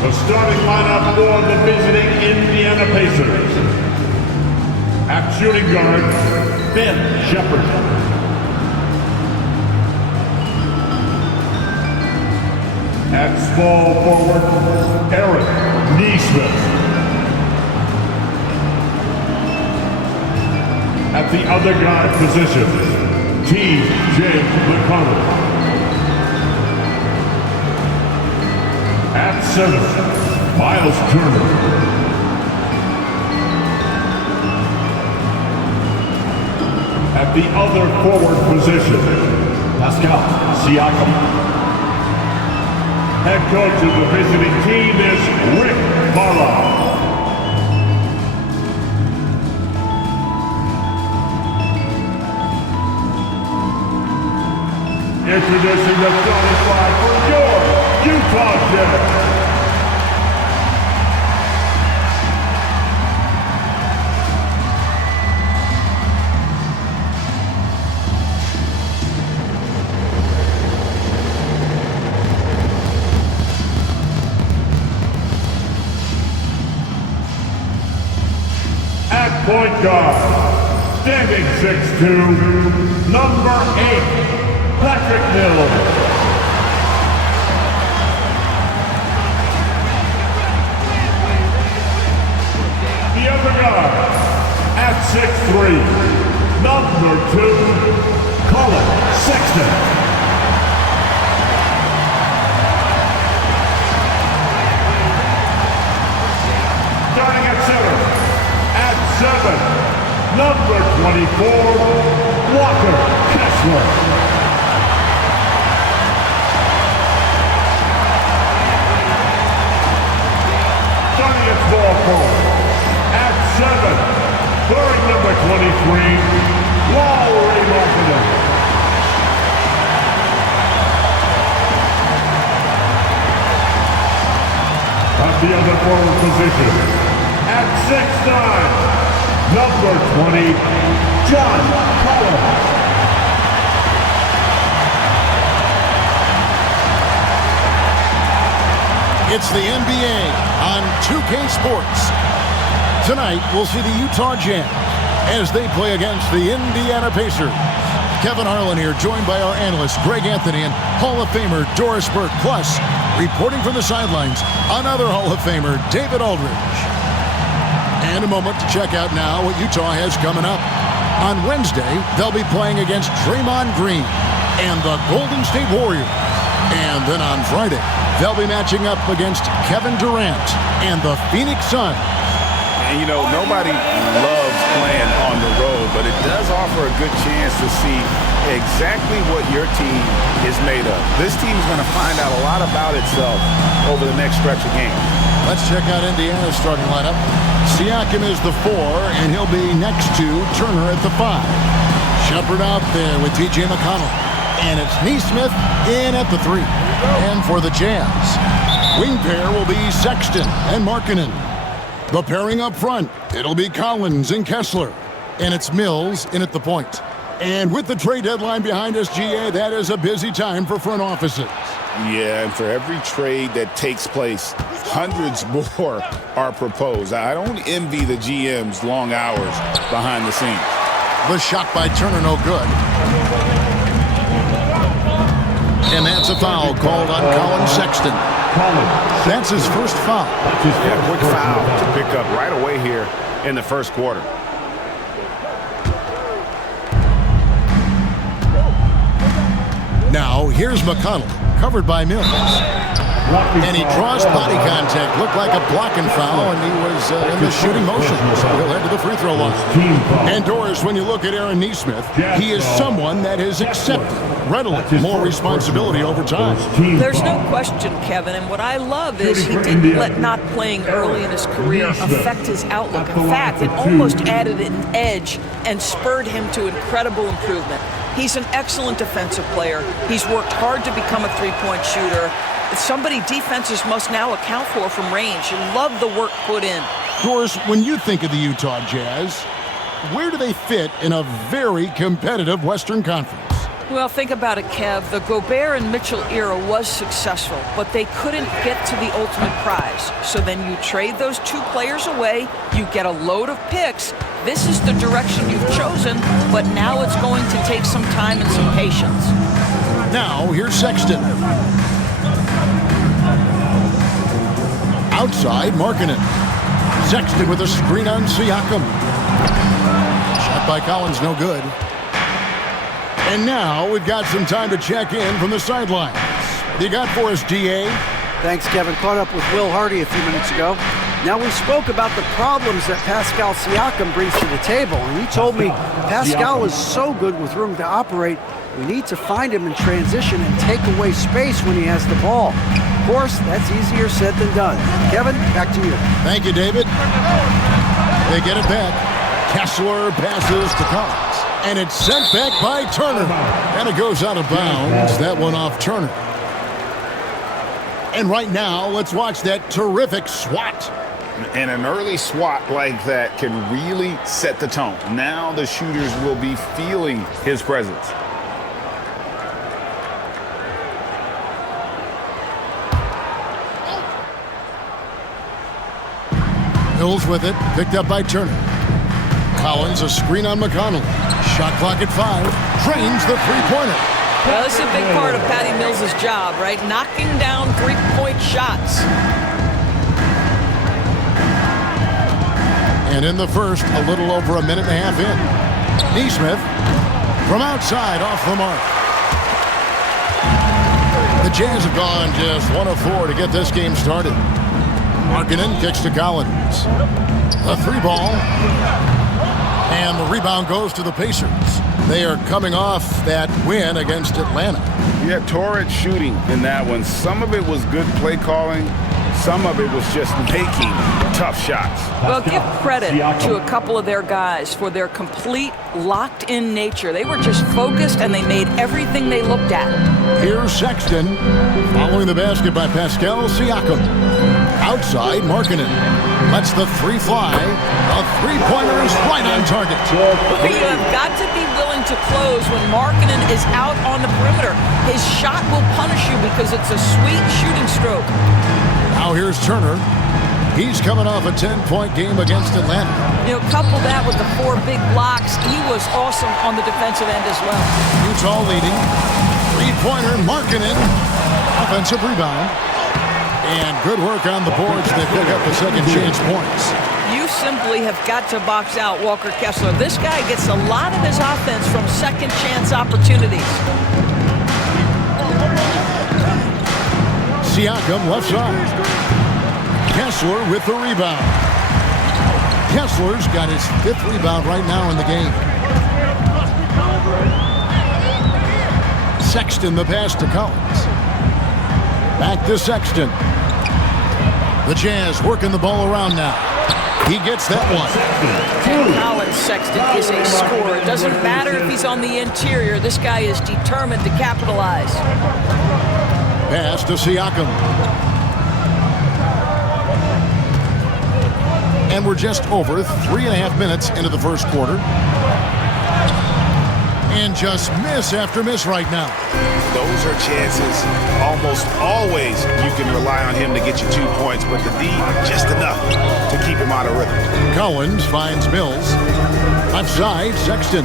The starting lineup for the visiting Indiana Pacers. At shooting guard, Ben Shepherd. At small forward, Eric Naismith. At the other guard position, T.J. McConnell. At center, Miles Turner. At the other forward position, Pascal Siakam. Head coach of the visiting team is Rick Barlow. Introducing the starting five for your Utah Jazz. At point guard, standing 6'2", number 8. Patrick Mills. The other guy at 6'3", number 2, Colin Sexton. Starting at center, at 7, number 24, Walker Kessler. Ball forward. At 7, wearing number 23, Lauri Markkanen. At the other forward position, at 6'9", number 20, John Collins. It's the NBA on 2K Sports. Tonight, we'll see the Utah Jazz as they play against the Indiana Pacers. Kevin Harlan here, joined by our analyst, Greg Anthony, and Hall of Famer Doris Burke. Plus, reporting from the sidelines, another Hall of Famer, David Aldridge. And a moment to check out now what Utah has coming up. On Wednesday, they'll be playing against Draymond Green and the Golden State Warriors. And then on Friday, they'll be matching up against Kevin Durant and the Phoenix Suns. And, you know, nobody loves playing on the road, but it does offer a good chance to see exactly what your team is made of. This team's going to find out a lot about itself over the next stretch of games. Let's check out Indiana's starting lineup. Siakam is the 4, and he'll be next to Turner at the 5. Shepherd out there with T.J. McConnell. And it's Naismith in at the 3. And for the Jazz, wing pair will be Sexton and Markkanen. The pairing up front, it'll be Collins and Kessler. And it's Mills in at the point. And with the trade deadline behind us, GA, that is a busy time for front offices. Yeah, and for every trade that takes place, hundreds more are proposed. I don't envy the GM's long hours behind the scenes. The shot by Turner, no good. And that's a foul called on Colin Sexton. That's his first foul. Yeah, quick foul to pick up right away here in the first quarter. Now, here's McConnell, covered by Mills. And he draws body contact. Looked like a blocking foul, and he was in the shooting motion. So he'll head to the free throw line. And Doris, when you look at Aaron Naismith, he is someone that has accepted readily more responsibility over time. There's no question, Kevin, and what I love is he didn't let not playing early in his career affect his outlook. In fact, it almost added an edge and spurred him to incredible improvement. He's an excellent defensive player. He's worked hard to become a three-point shooter. It's somebody defenses must now account for from range. You love the work put in. Doris, when you think of the Utah Jazz, where do they fit in a very competitive Western Conference? Well, think about it, Kev. The Gobert and Mitchell era was successful, but they couldn't get to the ultimate prize. So then you trade those two players away, you get a load of picks. This is the direction you've chosen, but now it's going to take some time and some patience. Now, here's Sexton. Outside, Markkanen. Sexton with a screen on Siakam. Shot by Collins, no good. And now we've got some time to check in from the sidelines. What do you got for us, DA? Thanks, Kevin. Caught up with Will Hardy a few minutes ago. Now, we spoke about the problems that Pascal Siakam brings to the table, and he told me Pascal is so good with room to operate, we need to find him in transition and take away space when he has the ball. Of course, that's easier said than done. Kevin, back to you. Thank you, David. They get it back. Kessler passes to Collins. And it's sent back by Turner. And it goes out of bounds. That one off Turner. And right now, let's watch that terrific swat. And an early swat like that can really set the tone. Now the shooters will be feeling his presence. Mills with it. Picked up by Turner. Collins, a screen on McConnell. Shot clock at 5. Drains the three-pointer. Well, this is a big part of Patty Mills' job, right? Knocking down three-point shots. And in the first, a little over a minute and a half in. Naismith from outside off the mark. The Jazz have gone just 1 of 4 to get this game started. Markkanen kicks to Collins. A 3-ball. And the rebound goes to the Pacers. They are coming off that win against Atlanta. Yeah, torrid shooting in that one. Some of it was good play calling. Some of it was just making tough shots. Well, give credit to a couple of their guys for their complete locked-in nature. They were just focused, and they made everything they looked at. Here's Sexton following the basket by Pascal Siakam. Outside, Markkanen lets the 3 fly. A three-pointer is right on target. You have got to be willing to close when Markkanen is out on the perimeter. His shot will punish you because it's a sweet shooting stroke. Now here's Turner. He's coming off a 10-point game against Atlanta. You know, couple that with the 4 big blocks. He was awesome on the defensive end as well. Utah leading. Three-pointer, Markkanen. Offensive rebound. And good work on the boards. They pick up the second chance points. You simply have got to box out Walker Kessler. This guy gets a lot of his offense from second chance opportunities. Siakam left side. Kessler with the rebound. Kessler's got his 5th rebound right now in the game. Sexton the pass to Collins. Back to Sexton. The Jazz working the ball around now. He gets that one. And Collins Sexton is a scorer. It doesn't matter if he's on the interior. This guy is determined to capitalize. Pass to Siakam. And we're just over 3.5 minutes into the first quarter. And just miss after miss right now. Those are chances. Almost always you can rely on him to get you 2 points, but the D, just enough to keep him out of rhythm. Collins finds Mills. Left side, Sexton.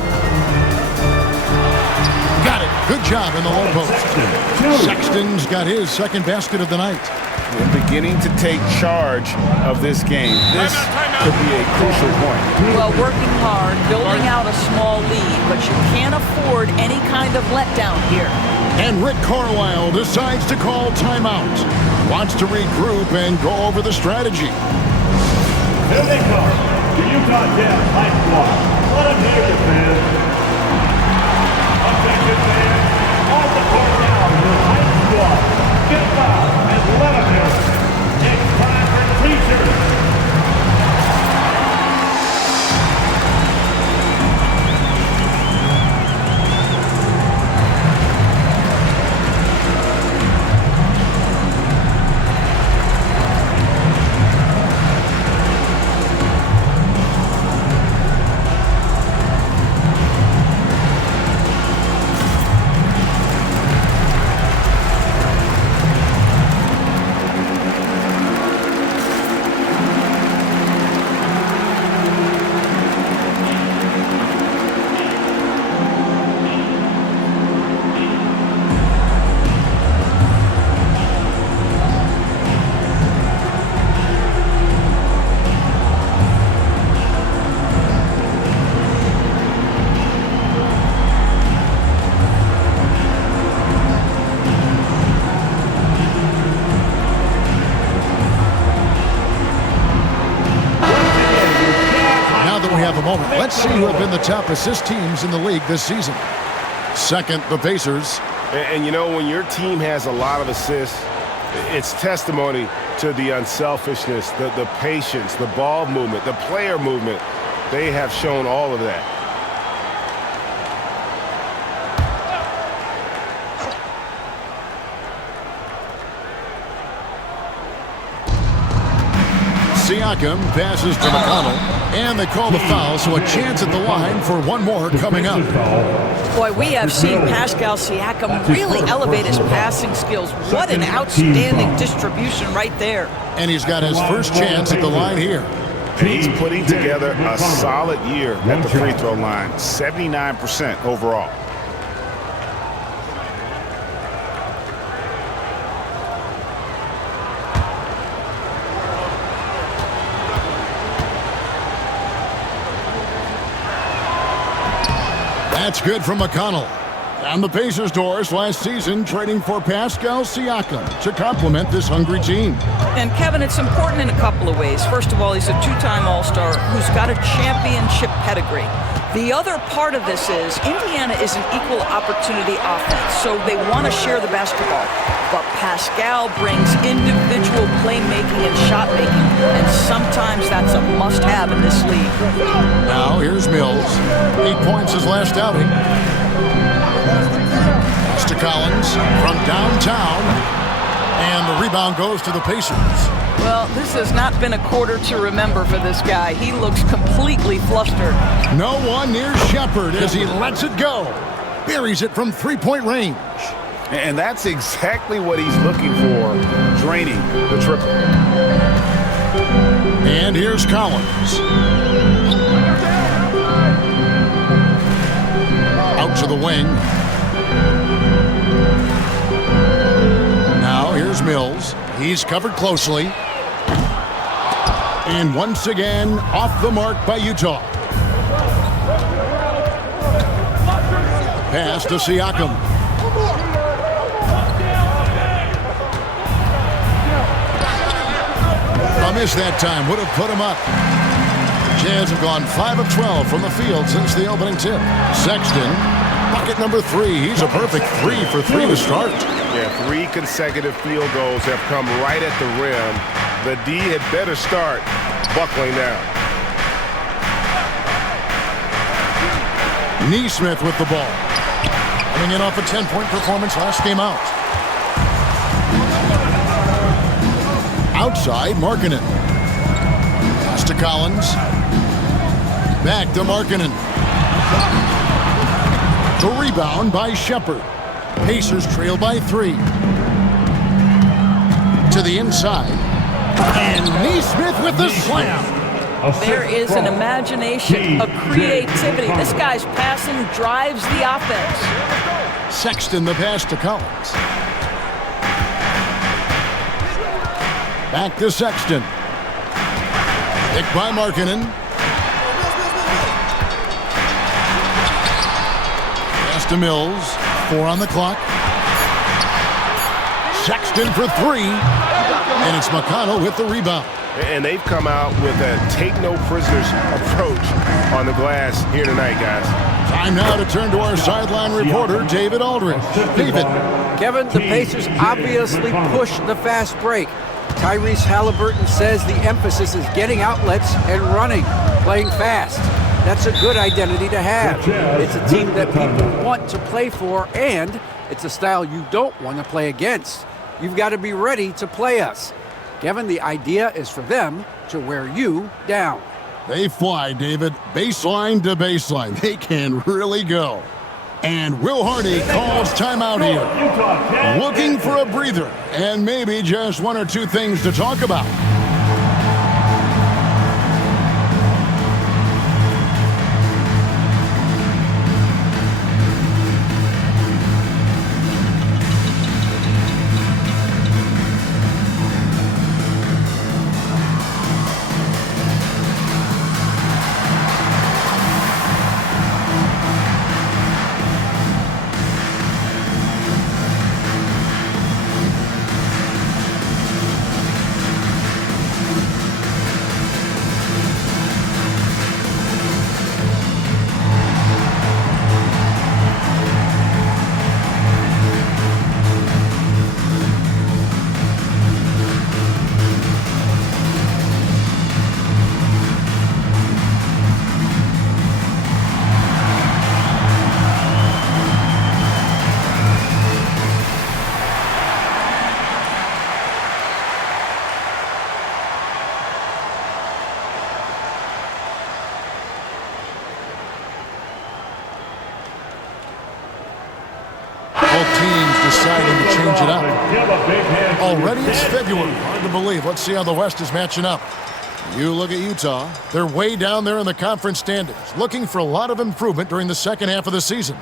Got it. Good job in the low post. Sexton's got his second basket of the night. We're beginning to take charge of this game. This could be a crucial point. Well, working hard, building out a small lead, but you can't afford any kind of letdown here. And Rick Carlisle decides to call timeout. Wants to regroup and go over the strategy. Here they come. The Utah Jazz high squad. Let them hear you, fans. Attention, fans. On the court now, the high squad. Get foul and let them hear it. It's time for teachers. see who have been the top assist teams in the league this season. Second, the Pacers. And you know, when your team has a lot of assists, it's testimony to the unselfishness, the patience, the ball movement, the player movement. They have shown all of that. Siakam passes to McConnell, and they call the foul, so a chance at the line for one more coming up. Boy, we have seen Pascal Siakam really elevate his passing skills. What an outstanding distribution right there. And he's got his first chance at the line here. And he's putting together a solid year at the free throw line, 79% overall. That's good from McConnell. On the Pacers' doors last season, trading for Pascal Siakam to complement this hungry team. And Kevin, it's important in a couple of ways. First of all, he's a two-time All-Star who's got a championship pedigree. The other part of this is Indiana is an equal opportunity offense, so they want to share the basketball. But Pascal brings individual playmaking and shot making, and sometimes that's a must-have in this league. Now here's Mills. 8 points his last outing. Pass to Collins from downtown, and the rebound goes to the Pacers. Well, this has not been a quarter to remember for this guy. He looks completely flustered. No one near Shepard as he lets it go. Buries it from three-point range. And that's exactly what he's looking for, draining the triple. And here's Collins. Out to the wing. Now here's Mills. He's covered closely. And once again, off the mark by Utah. Pass to Siakam. A miss that time would have put him up. Jazz have gone 5 of 12 from the field since the opening tip. Sexton, bucket number 3. He's a perfect 3 for 3 to start. Yeah, 3 consecutive field goals have come right at the rim. The D had better start buckling down. Naismith with the ball. Coming in off a 10-point performance last game out. Outside, Markkanen. Pass to Collins. Back to Markkanen. The rebound by Shepard. Pacers trail by 3. To the inside. And Naismith with the slam. There is an imagination, a creativity. This guy's passing drives the offense. Sexton the pass to Collins. Back to Sexton. Picked by Markkanen. Pass to Mills. 4 on the clock. Sexton for 3. And it's McConnell with the rebound. And they've come out with a take-no-prisoners approach on the glass here tonight, guys. Time now to turn to our sideline reporter, David Aldridge. David. Kevin, the Pacers obviously push the fast break. Tyrese Halliburton says the emphasis is getting outlets and running, playing fast. That's a good identity to have. It's a team that people want to play for, and it's a style you don't want to play against. You've got to be ready to play us. Kevin, the idea is for them to wear you down. They fly, David. Baseline to baseline. They can really go. And Will Hardy calls timeout here. Looking for a breather and maybe just 1 or 2 things to talk about. deciding to change it up. Already it's February. Hard to believe. Let's see how the West is matching up. You look at Utah. They're way down there in the conference standings, looking for a lot of improvement during the second half of the season.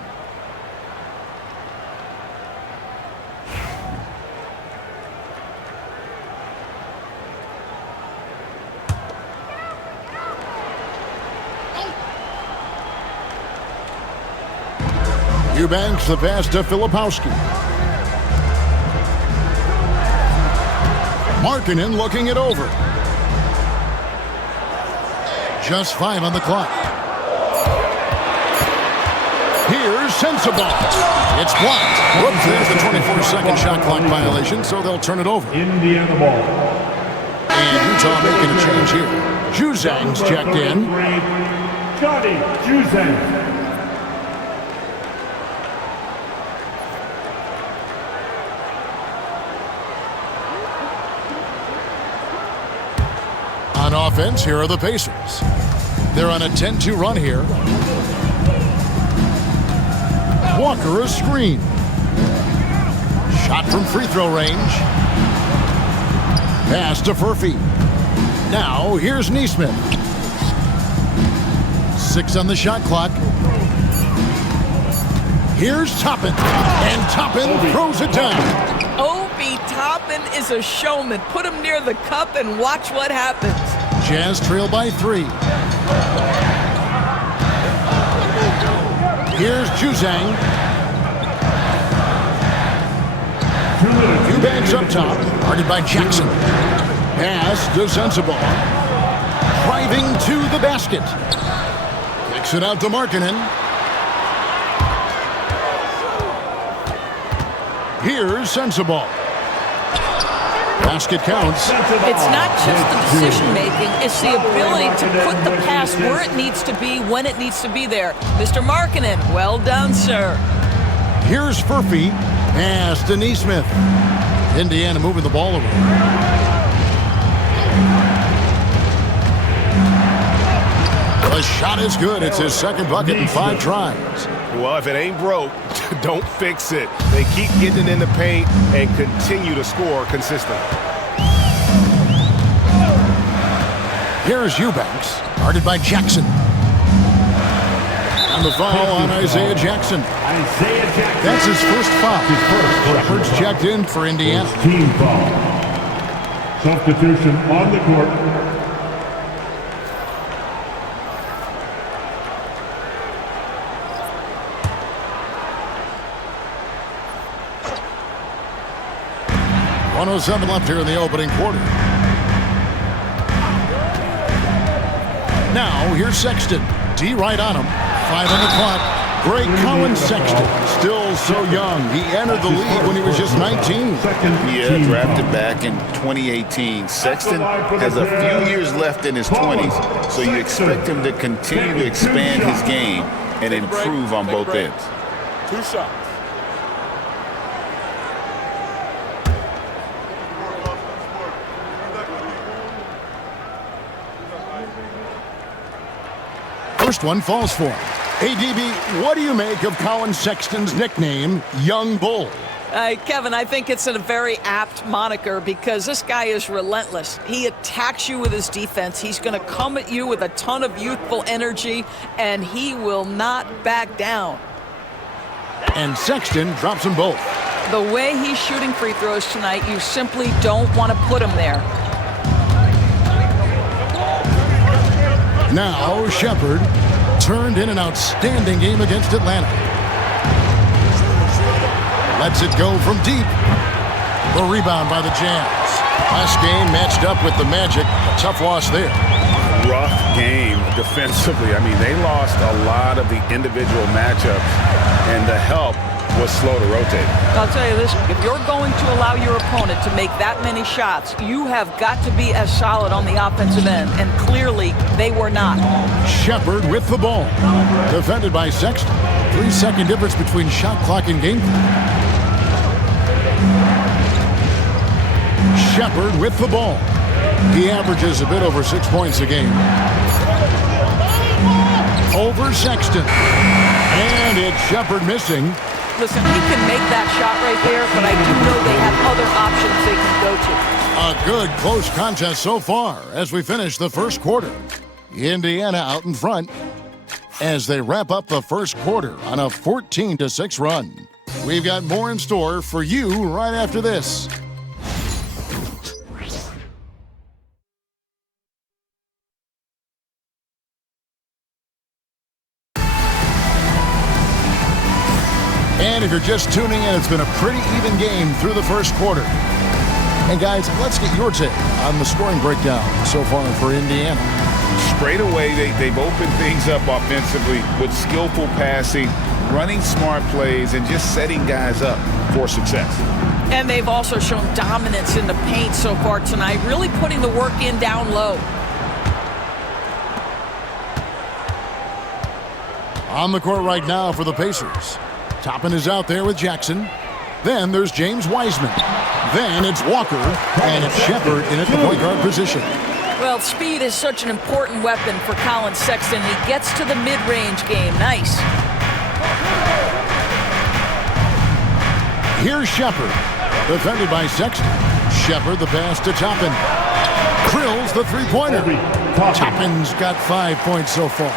Eubanks the pass to Filipowski. Markkanen looking it over. Just 5 on the clock. Here's Sensabaugh. It's blocked. Whoops, there's the 24-second shot clock violation, so they'll turn it over. Indiana ball. And Utah making a change here. Juzang's checked in. Johnny Juzang. On offense, here are the Pacers. They're on a 10-2 run here. Walker a screen. Shot from free throw range. Pass to Furphy. Now here's Naismith. 6 on the shot clock. Here's Toppin. And Toppin throws it down. Obi Toppin is a showman. Put him near the cup and watch what happens. Jazz trail by 3. Here's Juzang. Eubanks up top, guarded by Jackson. Pass to Sensabaugh. Driving to the basket. Kicks it out to Markkanen. Here's Sensabaugh. Basket counts. It's not just the decision-making, it's the ability to put the pass where it needs to be, when it needs to be there. Mr. Markkanen, well done, sir. Here's Furphy. Pass to Naismith. Indiana moving the ball over. The shot is good. It's his second bucket in 5 tries. Well, if it ain't broke, don't fix it. They keep getting it in the paint and continue to score consistently. Here's Eubanks, guarded by Jackson. And the foul on Isaiah Jackson. That's his first foul. Shepard's checked in for Indiana. Team foul. Substitution on the court. .107 left here in the opening quarter. Now, here's Sexton. D right on him. 5 on the clock. Great Colin Sexton. Still so young. He entered the league when he was just 19. Yeah, drafted back in 2018. Sexton has a few years left in his 20s, so you expect him to continue to expand his game and improve on both ends. 2 shots. First one falls for him. Hey, DB, what do you make of Colin Sexton's nickname, Young Bull? Kevin, I think it's a very apt moniker because this guy is relentless. He attacks you with his defense. He's going to come at you with a ton of youthful energy, and he will not back down. And Sexton drops them both. The way he's shooting free throws tonight, you simply don't want to put him there. Now, Shepard turned in an outstanding game against Atlanta. Lets it go from deep. The rebound by the Jazz. Last game matched up with the Magic. A tough loss there. Rough game defensively. I mean, they lost a lot of the individual matchups, and the help was slow to rotate. I'll tell you this, if you're going to allow your opponent to make that many shots, you have got to be as solid on the offensive end, and clearly they were not. Shepard with the ball. Defended by Sexton. 3-second difference between shot clock and game clock. Shepard with the ball. He averages a bit over 6 points a game. Over Sexton. And it's Shepard missing. Listen, he can make that shot right there, but I do know they have other options they can go to. A good close contest so far as we finish the first quarter. Indiana out in front as they wrap up the first quarter on a 14-6 run. We've got more in store for you right after this. And if you're just tuning in, it's been a pretty even game through the first quarter. And guys, let's get your take on the scoring breakdown so far for Indiana. Straight away, they've opened things up offensively with skillful passing, running smart plays, and just setting guys up for success. And they've also shown dominance in the paint so far tonight, really putting the work in down low. On the court right now for the Pacers. Toppin is out there with Jackson. Then there's James Wiseman. Then it's Walker, and it's Shepard in at the point guard position. Well, speed is such an important weapon for Colin Sexton. He gets to the mid-range game. Nice. Here's Shepard, defended by Sexton. Shepard the pass to Toppin. Drills the three-pointer. Toppin's got 5 points so far.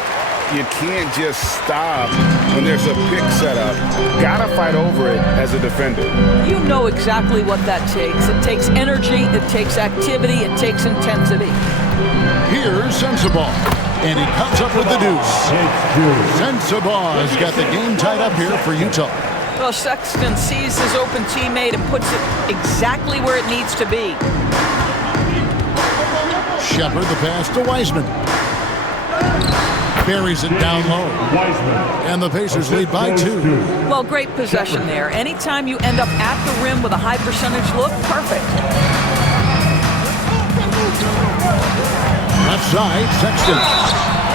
You can't just stop when there's a pick set up. Gotta fight over it as a defender. You know exactly what that takes. It takes energy, it takes activity, it takes intensity. Here's Sensabaugh, and he comes up with the deuce. Sensabaugh has got the game tied up here for Utah. Well, Sexton sees his open teammate and puts it exactly where it needs to be. Shepard the pass to Wiseman. Buries it down low. And the Pacers lead by 2. Well, great possession there. Anytime you end up at the rim with a high percentage look, perfect. Left side, Sexton.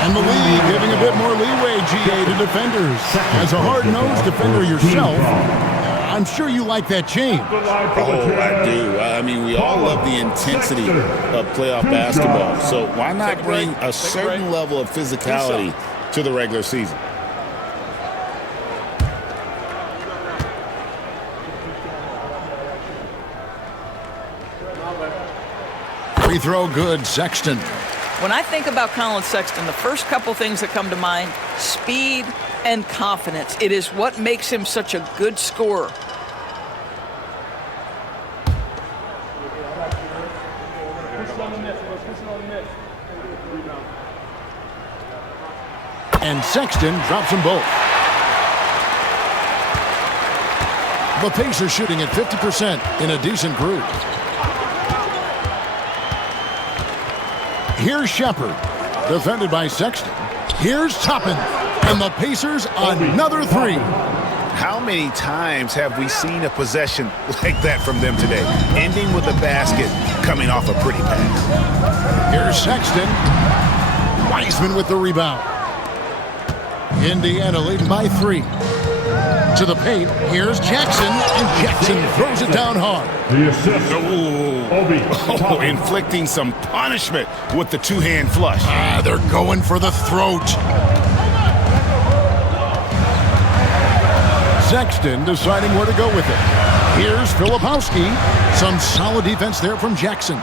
And the league giving a bit more leeway, GA, to defenders. As a hard-nosed defender yourself, I'm sure you like that change. Oh, I do. I mean, we all love the intensity of playoff basketball. So why not bring a certain level of physicality to the regular season? Free throw good, Sexton. When I think about Colin Sexton, the first couple things that come to mind, speed and confidence. It is what makes him such a good scorer. And Sexton drops them both. The Pacers shooting at 50% in a decent group. Here's Shepard, defended by Sexton. Here's Toppin, and the Pacers another 3. How many times have we seen a possession like that from them today, ending with a basket coming off a pretty pass? Here's Sexton. Wiseman with the rebound. Indiana leading by 3. To the paint, here's Jackson, and Jackson throws it down hard. The assist. Oh, inflicting some punishment with the two-hand flush. They're going for the throat. Sexton deciding where to go with it. Here's Filipowski. Some solid defense there from Jackson.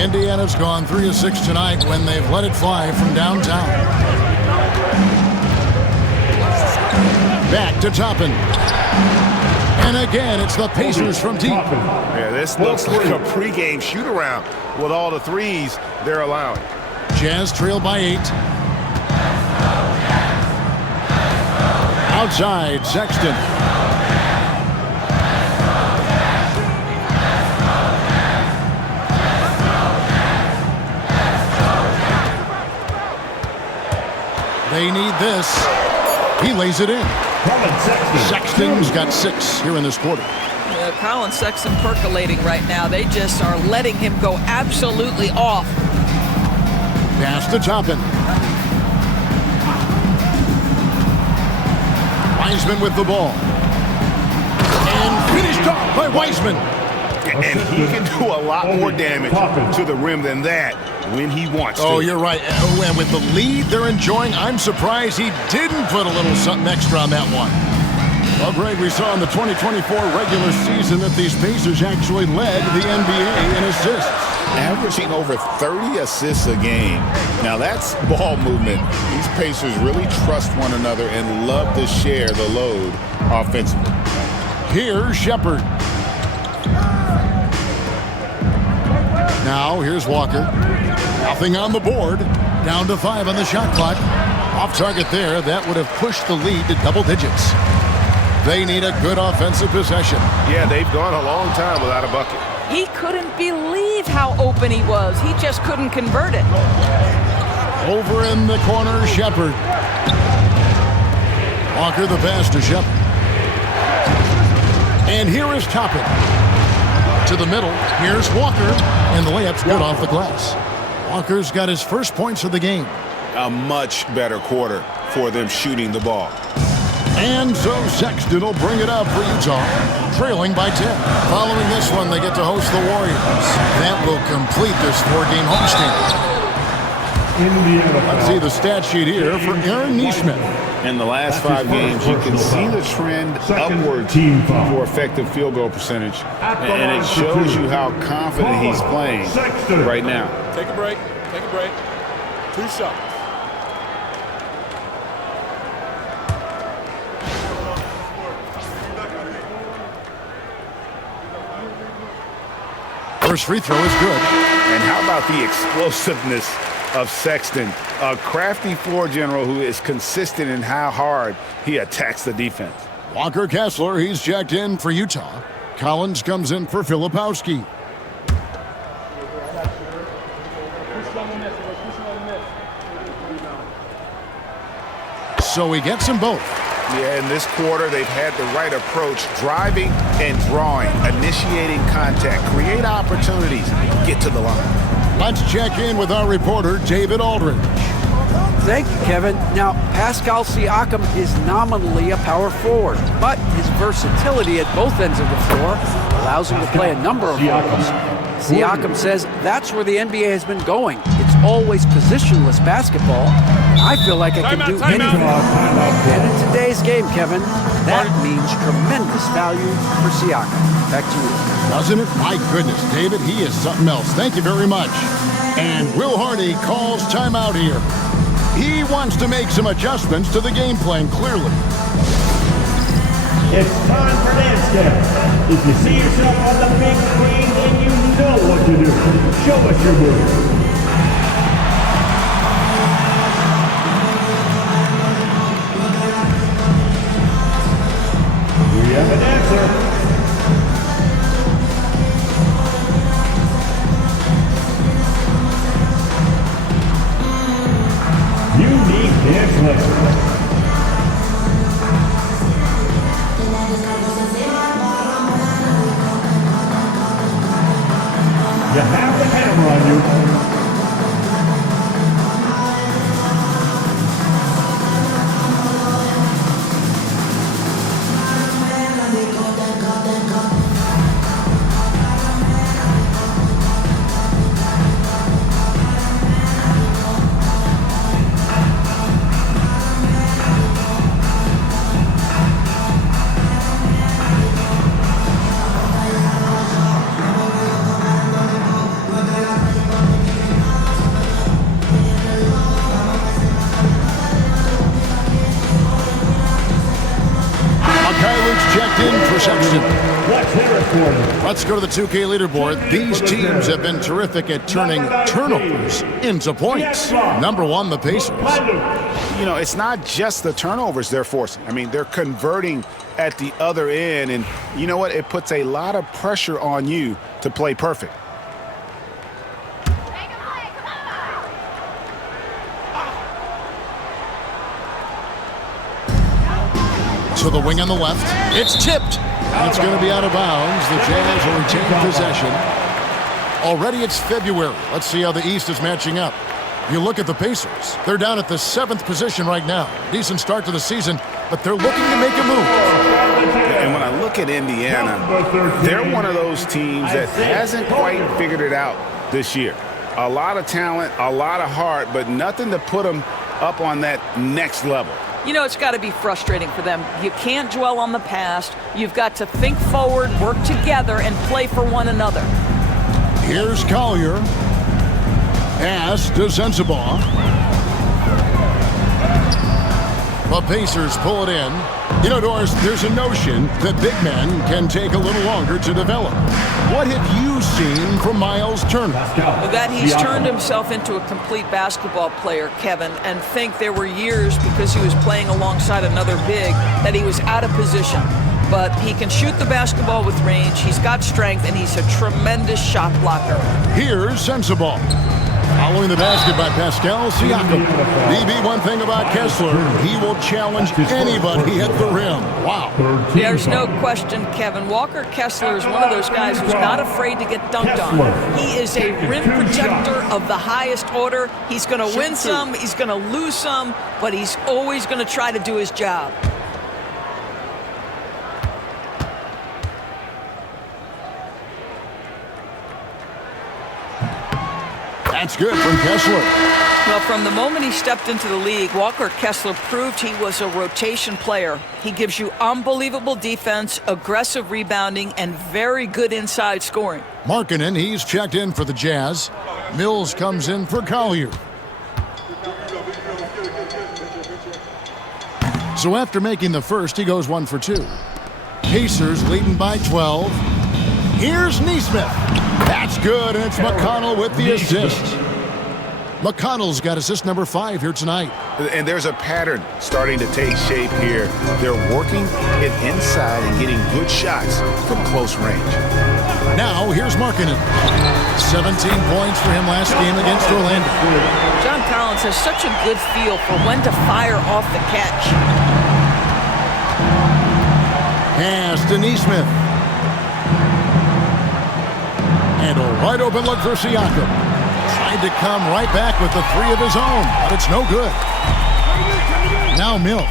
Indiana's gone 3 of 6 tonight when they've let it fly from downtown. Back to Toppin. And again, it's the Pacers from deep. Yeah, this looks like a pregame shoot-around with all the threes they're allowing. Jazz trail by 8. Outside, Sexton. They need this. He lays it in. Sexton's got 6 here in this quarter. Colin Sexton percolating right now. They just are letting him go absolutely off. Pass to Toppin. Wiseman with the ball. And finished off by Wiseman. And he can do a lot more damage to the rim than that when he wants to. Oh, you're right. And with the lead they're enjoying, I'm surprised he didn't put a little something extra on that one. Well, Greg, we saw in the 2024 regular season that these Pacers actually led the NBA in assists. Averaging over 30 assists a game. Now that's ball movement. These Pacers really trust one another and love to share the load offensively. Here's Shepard. Now here's Walker. Nothing on the board. Down to 5 on the shot clock. Off target there. That would have pushed the lead to double digits. They need a good offensive possession. Yeah, they've gone a long time without a bucket. He couldn't believe how open he was. He just couldn't convert it. Over in the corner, Shepard. Walker the pass to Shepard. And here is Toppin. To the middle. Here's Walker. And the layup's good off the glass. Walker's got his first points of the game. A much better quarter for them shooting the ball. And so Sexton will bring it up for Utah, trailing by 10. Following this one, they get to host the Warriors. That will complete this 4-game homestand. Let's see the stat sheet here for Aaron Naismith. In the last 5 games, you can see the trend upward for effective field goal percentage. And it shows you how confident he's playing right now. Take a break. Take a break. 2 shots. First free throw is good. And how about the explosiveness of Sexton, a crafty floor general who is consistent in how hard he attacks the defense. Walker Kessler, he's checked in for Utah. Collins comes in for Filipowski. So he gets them both. Yeah, in this quarter, they've had the right approach, driving and drawing, initiating contact, create opportunities, get to the line. Let's check in with our reporter, David Aldridge. Thank you, Kevin. Now, Pascal Siakam is nominally a power forward, but his versatility at both ends of the floor allows him to play a number of roles. Siakam says that's where the NBA has been going. It's always positionless basketball. I feel like I can do anything. And in today's game, Kevin, that means tremendous value for Siakam. Back to you. Doesn't it? My goodness, David, he is something else. Thank you very much. And Will Hardy calls timeout here. He wants to make some adjustments to the game plan, clearly. It's time for dance camp. If you see yourself on the big screen, then you know what to do. Show us your move. We have a dancer. Unique dance lesson. You have the camera on you. Checked in for Sexton. Let's go to the 2K leaderboard. These teams have been terrific at turning turnovers into points. Number 1, the Pacers. You know, it's not just the turnovers they're forcing. I mean, they're converting at the other end. And you know what? It puts a lot of pressure on you to play perfect. To the wing on the left. It's tipped. And it's going to be out of bounds. The Jazz will retain possession. Already it's February. Let's see how the East is matching up. You look at the Pacers. They're down at the 7th position right now. Decent start to the season, but they're looking to make a move. And when I look at Indiana, they're one of those teams that hasn't quite figured it out this year. A lot of talent, a lot of heart, but nothing to put them up on that next level. You know, it's got to be frustrating for them. You can't dwell on the past. You've got to think forward, work together, and play for one another. Here's Collier. Pass to Sensabaugh. The Pacers pull it in. You know, Doris, there's a notion that big men can take a little longer to develop. What have you seen from Miles Turner? Well, that he's turned himself into a complete basketball player, Kevin, and think there were years because he was playing alongside another big that he was out of position. But he can shoot the basketball with range, he's got strength, and he's a tremendous shot blocker. Here's Sensabaugh. Following the basket by Pascal Siakam. BB, one thing about Kessler, he will challenge anybody at the rim. Wow. There's no question, Kevin. Walker Kessler is one of those guys who's not afraid to get dunked on. He is a rim protector of the highest order. He's going to win some, he's going to lose some, but he's always going to try to do his job. That's good from Kessler. Well, from the moment he stepped into the league, Walker Kessler proved he was a rotation player. He gives you unbelievable defense, aggressive rebounding, and very good inside scoring. Markkanen, he's checked in for the Jazz. Mills comes in for Collier. So after making the first, he goes 1 for 2. Pacers leading by 12. Here's Naismith. That's good, and it's McConnell with the assist. McConnell's got assist number 5 here tonight. And there's a pattern starting to take shape here. They're working it inside and getting good shots from close range. Now, here's Markkanen. 17 points for him last game against Orlando. John Collins has such a good feel for when to fire off the catch. Pass to Naismith. And a wide open look for Siakam. Tried to come right back with the 3 of his own, but it's no good. Now Mills.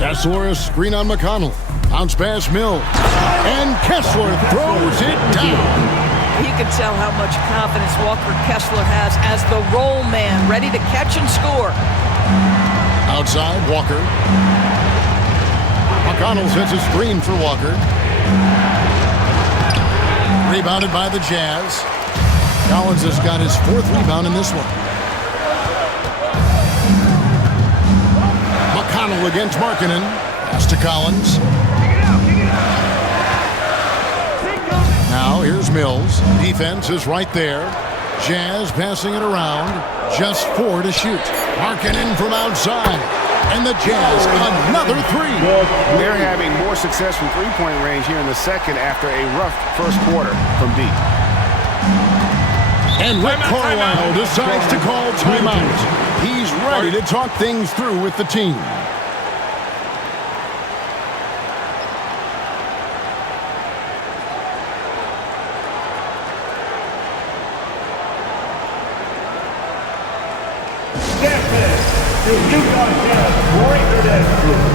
Kessler, a screen on McConnell. Bounce pass Mills. And Kessler throws it down. You can tell how much confidence Walker Kessler has as the roll man, ready to catch and score. Outside, Walker. McConnell sets a screen for Walker. Rebounded by the Jazz. Collins has got his 4th rebound in this one. McConnell against Markkanen. Pass to Collins. Now here's Mills. Defense is right there. Jazz passing it around. Just 4 to shoot. Markkanen from outside. And the Jazz, another 3. They're having more success from three-point range here in the second after a rough first quarter from deep. And Rick Carlisle decides to call timeout. He's ready to talk things through with the team. The Utah Jazz breaker that group.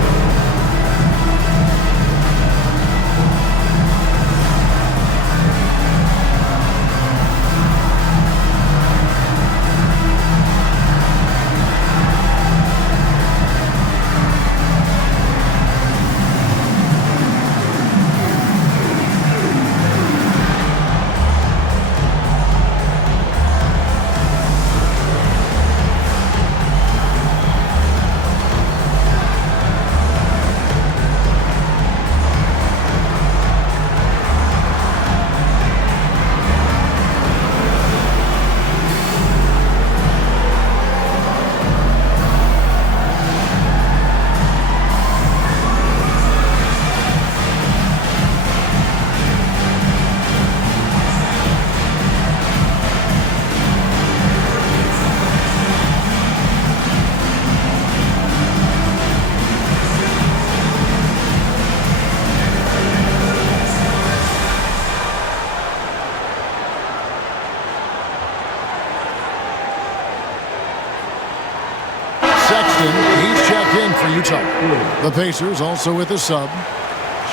He's checked checked in for Utah. The Pacers also with a sub.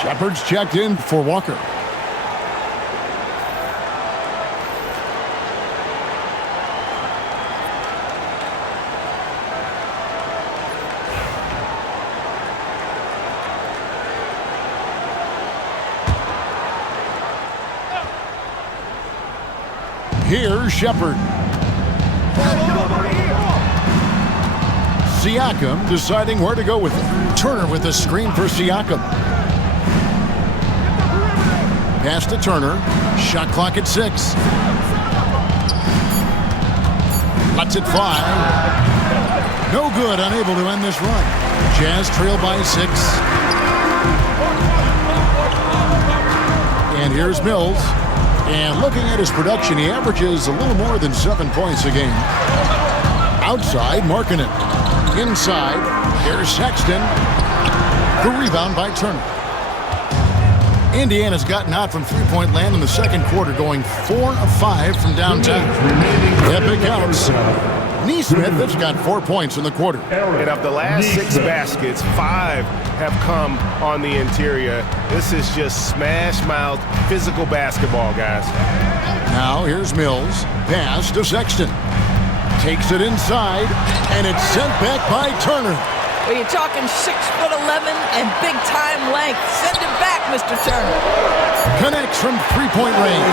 Shepard's checked in for Walker. Here's Shepard. Siakam deciding where to go with it. Turner with the screen for Siakam. Pass to Turner. Shot clock at 6. Lets it fly. No good, unable to end this run. Jazz trail by 6. And here's Mills. And looking at his production, he averages a little more than 7 points a game. Outside, Markkanen. Inside, here's Sexton. The rebound by Turner. Indiana's gotten hot from three-point land in the second quarter, going 4 of 5 from downtown. Epic outs. Naismith has got 4 points in the quarter. And of the last 6 baskets, 5 have come on the interior. This is just smash-mouth physical basketball, guys. Now here's Mills. Pass to Sexton. Takes it inside, and it's sent back by Turner. Well, you're talking 6'11" and big-time length. Send him back, Mr. Turner. Connects from three-point range.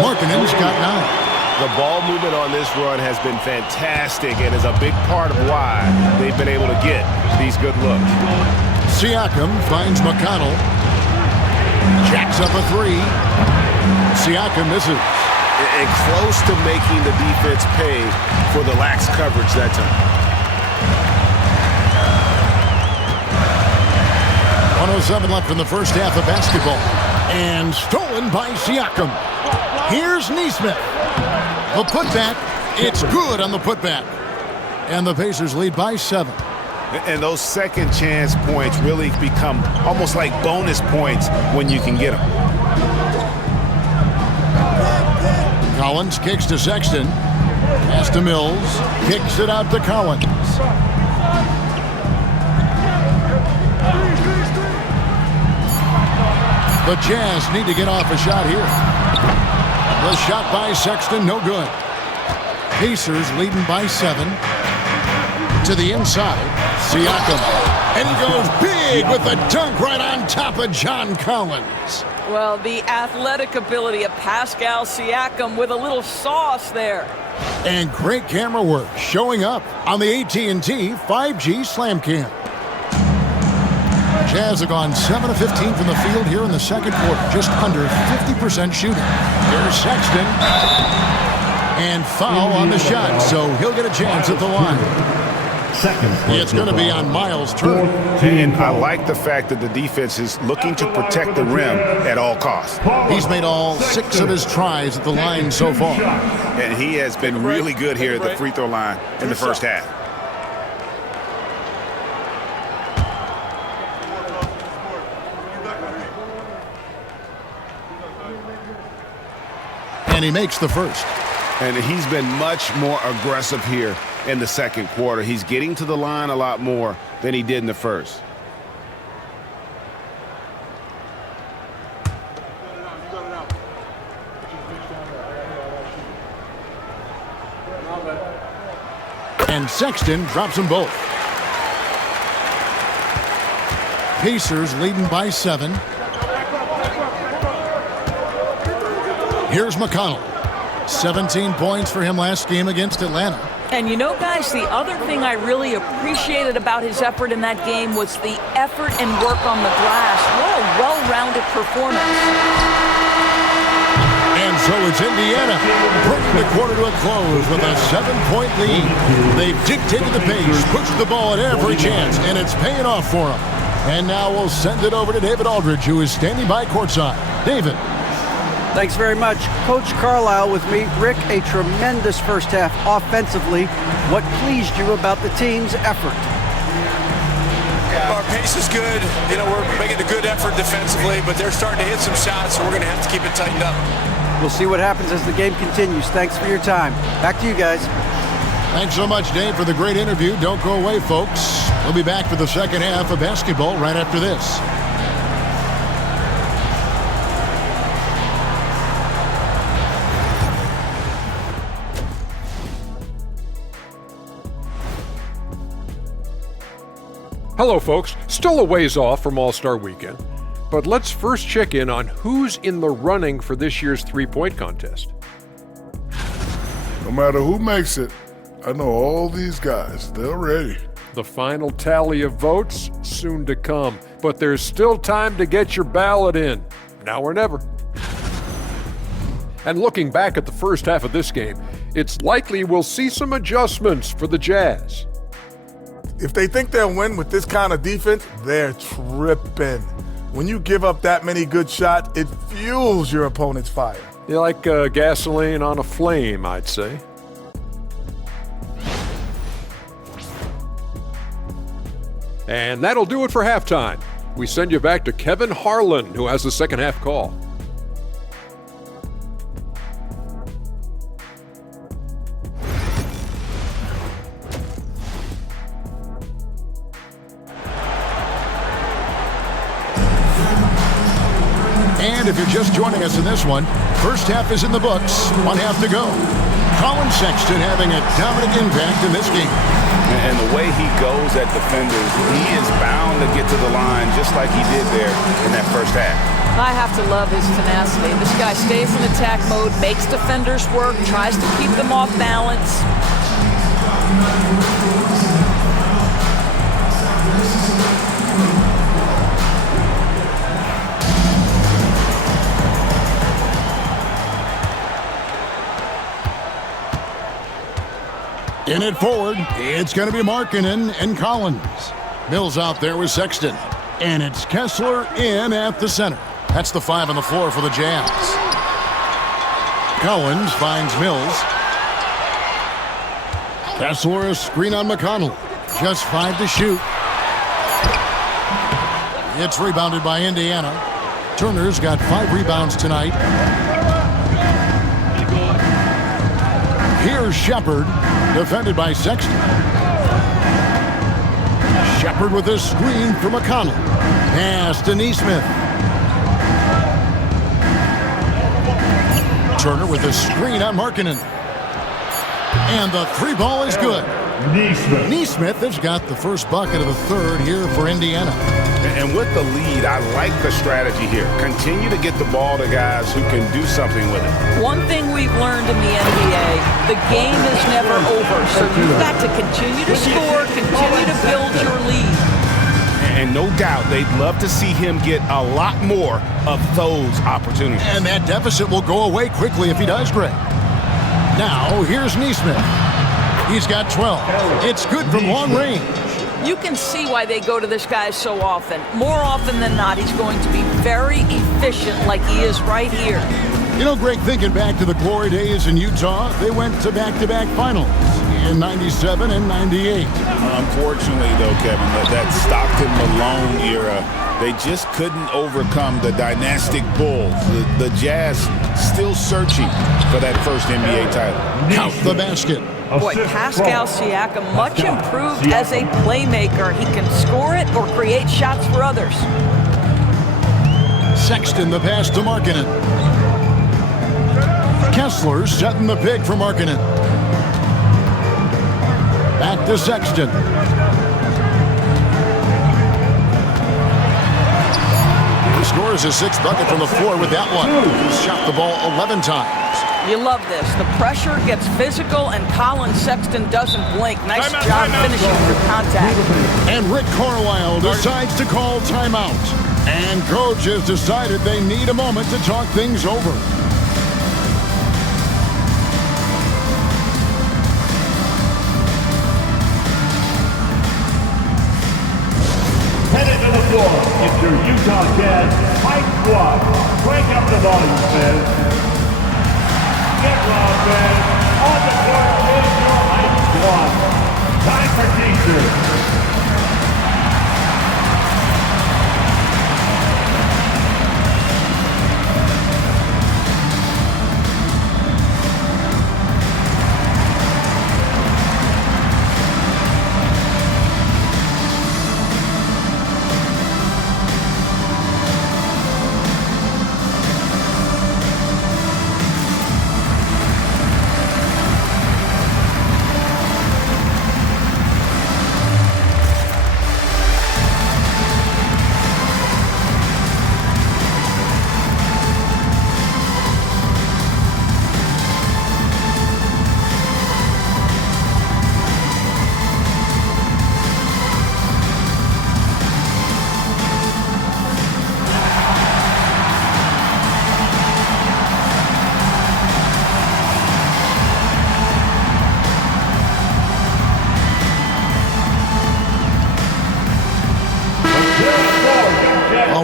Markkanen's got 9. The ball movement on this run has been fantastic and is a big part of why they've been able to get these good looks. Siakam finds McConnell. Jacks up a 3. Siakam misses. And close to making the defense pay for the lax coverage that time. 107 left in the first half of basketball. And stolen by Siakam. Here's Naismith. The putback. It's good on the putback. And the Pacers lead by 7. And those second chance points really become almost like bonus points when you can get them. Collins kicks to Sexton. Pass to Mills. Kicks it out to Collins. The Jazz need to get off a shot here. The shot by Sexton, no good. Pacers leading by 7. To the inside, Siakam. And he goes big with a dunk right on top of John Collins. Well, the athletic ability of Pascal Siakam with a little sauce there. And great camera work showing up on the AT&T 5G Slam Cam. Jazz have gone 7 of 15 from the field here in the second quarter, just under 50% shooting. Here's Sexton. And foul on the shot, so he'll get a chance at the line. It's going to be on Miles' turn. And I like the fact that the defense is looking to protect the rim at all costs. He's made all 6 of his tries at the line so far. And he has been really good here at the free throw line in the first half. And he makes the first. And he's been much more aggressive here in the second quarter. He's getting to the line a lot more than he did in the first. And Sexton drops them both. Pacers leading by 7. Here's McConnell. 17 points for him last game against Atlanta. And you know, guys, the other thing I really appreciated about his effort in that game was the effort and work on the glass. What a well-rounded performance. And so it's Indiana bringing the quarter to a close with a 7-point lead. They've dictated the pace, pushed the ball at every chance, and it's paying off for them. And now we'll send it over to David Aldridge, who is standing by courtside. David. Thanks very much. Coach Carlisle with me. Rick, a tremendous first half offensively. What pleased you about the team's effort? Our pace is good. You know, we're making a good effort defensively, but they're starting to hit some shots, so we're going to have to keep it tightened up. We'll see what happens as the game continues. Thanks for your time. Back to you guys. Thanks so much, Dave, for the great interview. Don't go away, folks. We'll be back for the second half of basketball right after this. Hello, folks. Still a ways off from All-Star Weekend, but let's first check in on who's in the running for this year's three-point contest. No matter who makes it, I know all these guys. They're ready. The final tally of votes soon to come, but there's still time to get your ballot in. Now or never. And looking back at the first half of this game, it's likely we'll see some adjustments for the Jazz. If they think they'll win with this kind of defense, they're tripping. When you give up that many good shots, it fuels your opponent's fire. You're like gasoline on a flame, I'd say. And that'll do it for halftime. We send you back to Kevin Harlan, who has the second half call. And if you're just joining us in this one, first half is in the books, one half to go. Colin Sexton having a dominant impact in this game. And the way he goes at defenders, he is bound to get to the line just like he did there in that first half. I have to love his tenacity. This guy stays in attack mode, makes defenders work, tries to keep them off balance. In it forward, it's going to be Markkanen and Collins. Mills out there with Sexton. And it's Kessler in at the center. That's the 5 on the floor for the Jazz. Collins finds Mills. Kessler a screen on McConnell. Just 5 to shoot. It's rebounded by Indiana. Turner's got 5 rebounds tonight. Here's Shepard, defended by Sexton. Shepard with a screen for McConnell. Pass to Naismith. Turner with a screen on Markkanen. And the 3 ball is good. Naismith has got the first bucket of the third here for Indiana. And with the lead, I like the strategy here. Continue to get the ball to guys who can do something with it. One thing we've learned in the NBA, the game is never over. So you've got to continue to score, continue to build your lead. And no doubt, they'd love to see him get a lot more of those opportunities. And that deficit will go away quickly if he does, Greg. Now, here's Naismith. He's got 12. It's good from long range. You can see why they go to this guy so often. More often than not, he's going to be very efficient like he is right here. You know, Greg, thinking back to the glory days in Utah, they went to back-to-back finals in 97 and 98. Unfortunately, though, Kevin, that Stockton Malone era, they just couldn't overcome the dynastic Bulls. The Jazz still searching for that first NBA title. Count the basket. Boy, Pascal Siakam, much improved as a playmaker. He can score it or create shots for others. Sexton the pass to Markkanen. Kessler setting the pick for Markkanen. Back to Sexton. He scores his 6th bucket from the floor with that one. He's shot the ball 11 times. You love this. The pressure gets physical, and Colin Sexton doesn't blink. Nice job finishing through contact. And Rick Carlisle decides to call timeout. And coach has decided they need a moment to talk things over. Headed to the floor, it's your Utah Jazz Hype Squad. Crank up the volume, fans. Get loud, fans. On the court is your Hype Squad. Time for t-shirts.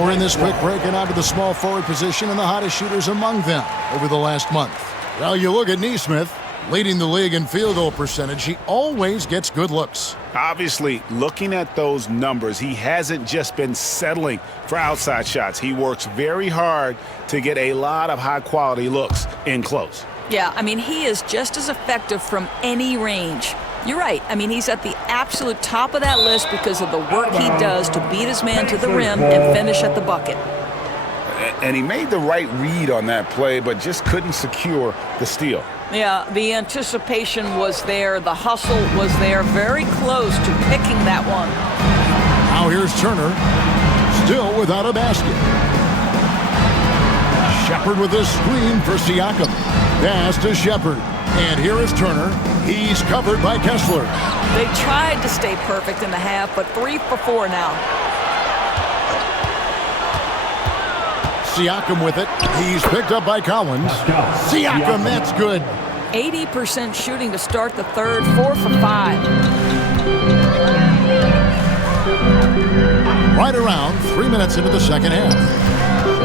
Now we're in this quick break and onto the small forward position and the hottest shooters among them over the last month. Well, you look at Naismith, leading the league in field goal percentage. He always gets good looks. Obviously, looking at those numbers, he hasn't just been settling for outside shots. He works very hard to get a lot of high-quality looks in close. Yeah, I mean, he is just as effective from any range. You're right. I mean, he's at the absolute top of that list because of the work he does to beat his man to the rim and finish at the bucket. And he made the right read on that play, but just couldn't secure the steal. Yeah, the anticipation was there. The hustle was there. Very close to picking that one. Now here's Turner, still without a basket. Shepard with a screen for Siakam. Pass to Shepard. And here is Turner. He's covered by Kessler. They tried to stay perfect in the half, but 3 for 4 now. Siakam with it. He's picked up by Collins. Siakam, that's good. 80% shooting to start the third, 4 for 5. Right around 3 minutes into the second half.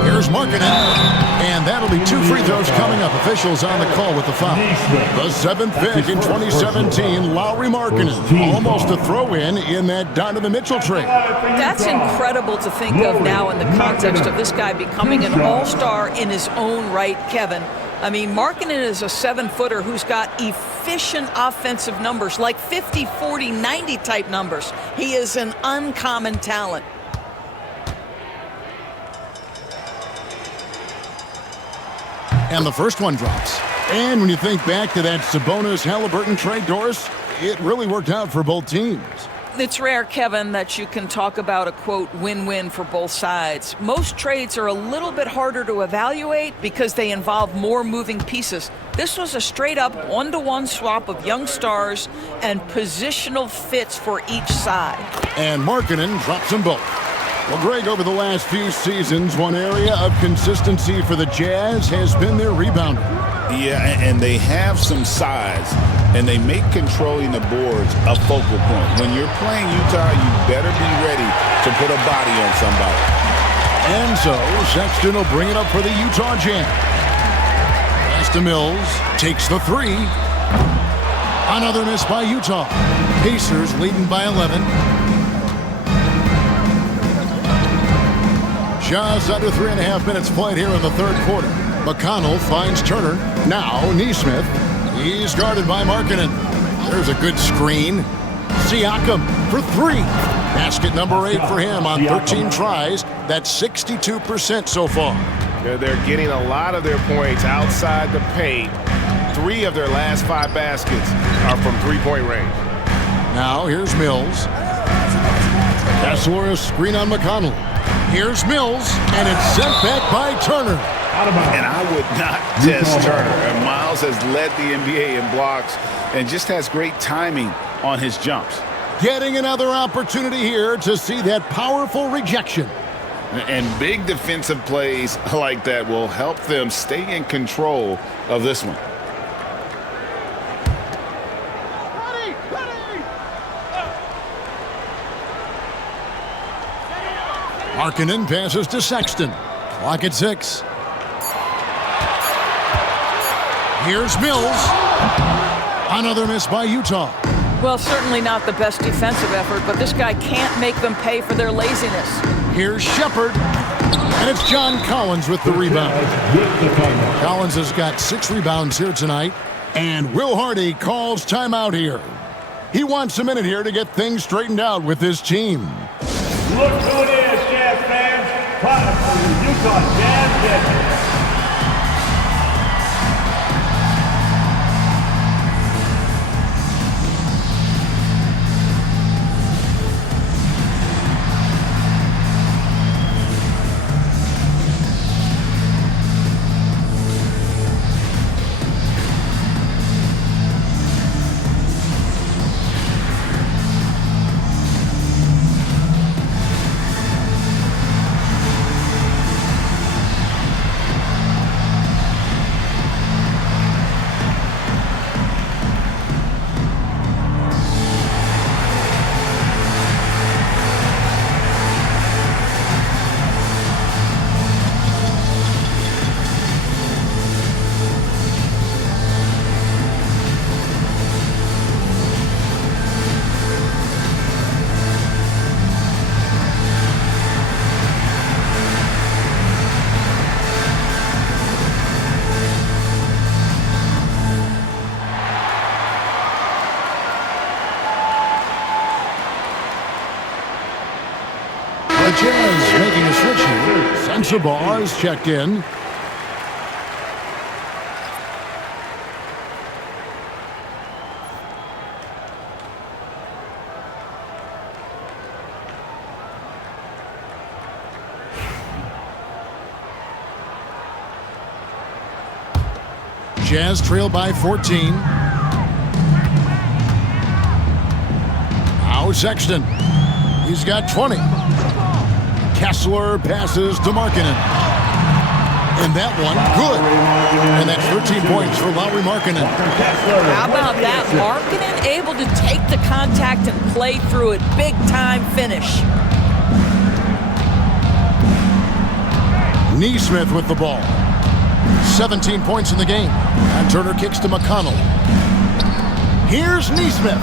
Here's Markkanen, and that'll be 2 free throws coming up. Officials on the call with the foul. The 7th pick in 2017, Lauri Markkanen. Almost a throw-in that Donovan Mitchell trade. That's incredible to think of now in the context of this guy becoming an all-star in his own right, Kevin. I mean, Markkanen is a 7-footer who's got efficient offensive numbers, like 50, 40, 90 type numbers. He is an uncommon talent. And the first one drops. And when you think back to that Sabonis-Halliburton trade, Doris, it really worked out for both teams. It's rare, Kevin, that you can talk about a, quote, win-win for both sides. Most trades are a little bit harder to evaluate because they involve more moving pieces. This was a straight-up one-to-one swap of young stars and positional fits for each side. And Markkanen drops them both. Well, Greg, over the last few seasons, one area of consistency for the Jazz has been their rebounding. Yeah, and they have some size, and they make controlling the boards a focal point. When you're playing Utah, you better be ready to put a body on somebody. And so, Sexton will bring it up for the Utah Jazz. Pass to Mills, takes the 3. Another miss by Utah. Pacers leading by 11. Just under 3.5 minutes played here in the third quarter. McConnell finds Turner. Now Naismith. He's guarded by Markkanen. There's a good screen. Siakam for 3. Basket number 8 for him on 13 tries. That's 62% so far. They're getting a lot of their points outside the paint. 3 of their last 5 baskets are from three-point range. Now here's Mills. Kessler, a screen on McConnell. Here's Mills, and it's sent back by Turner. And I would not test Turner. And Miles has led the NBA in blocks and just has great timing on his jumps. Getting another opportunity here to see that powerful rejection. And big defensive plays like that will help them stay in control of this one. Markkanen passes to Sexton. Clock at 6. Here's Mills. Another miss by Utah. Well, certainly not the best defensive effort, but this guy can't make them pay for their laziness. Here's Shepard. And it's John Collins with the rebound. Collins has got 6 rebounds here tonight. And Will Hardy calls timeout here. He wants a minute here to get things straightened out with his team. Look who it is, Jazz fans. Time for the Utah Jazz Edition. Jazz making a switch here. Sensabaugh is checked in. Jazz trail by 14. Now Sexton. He's got 20. Kessler passes to Markkanen. And that one, good. And that's 13 points for Lauri Markkanen. How about that? Markkanen able to take the contact and play through it. Big time finish. Naismith with the ball. 17 points in the game. And Turner kicks to McConnell. Here's Naismith.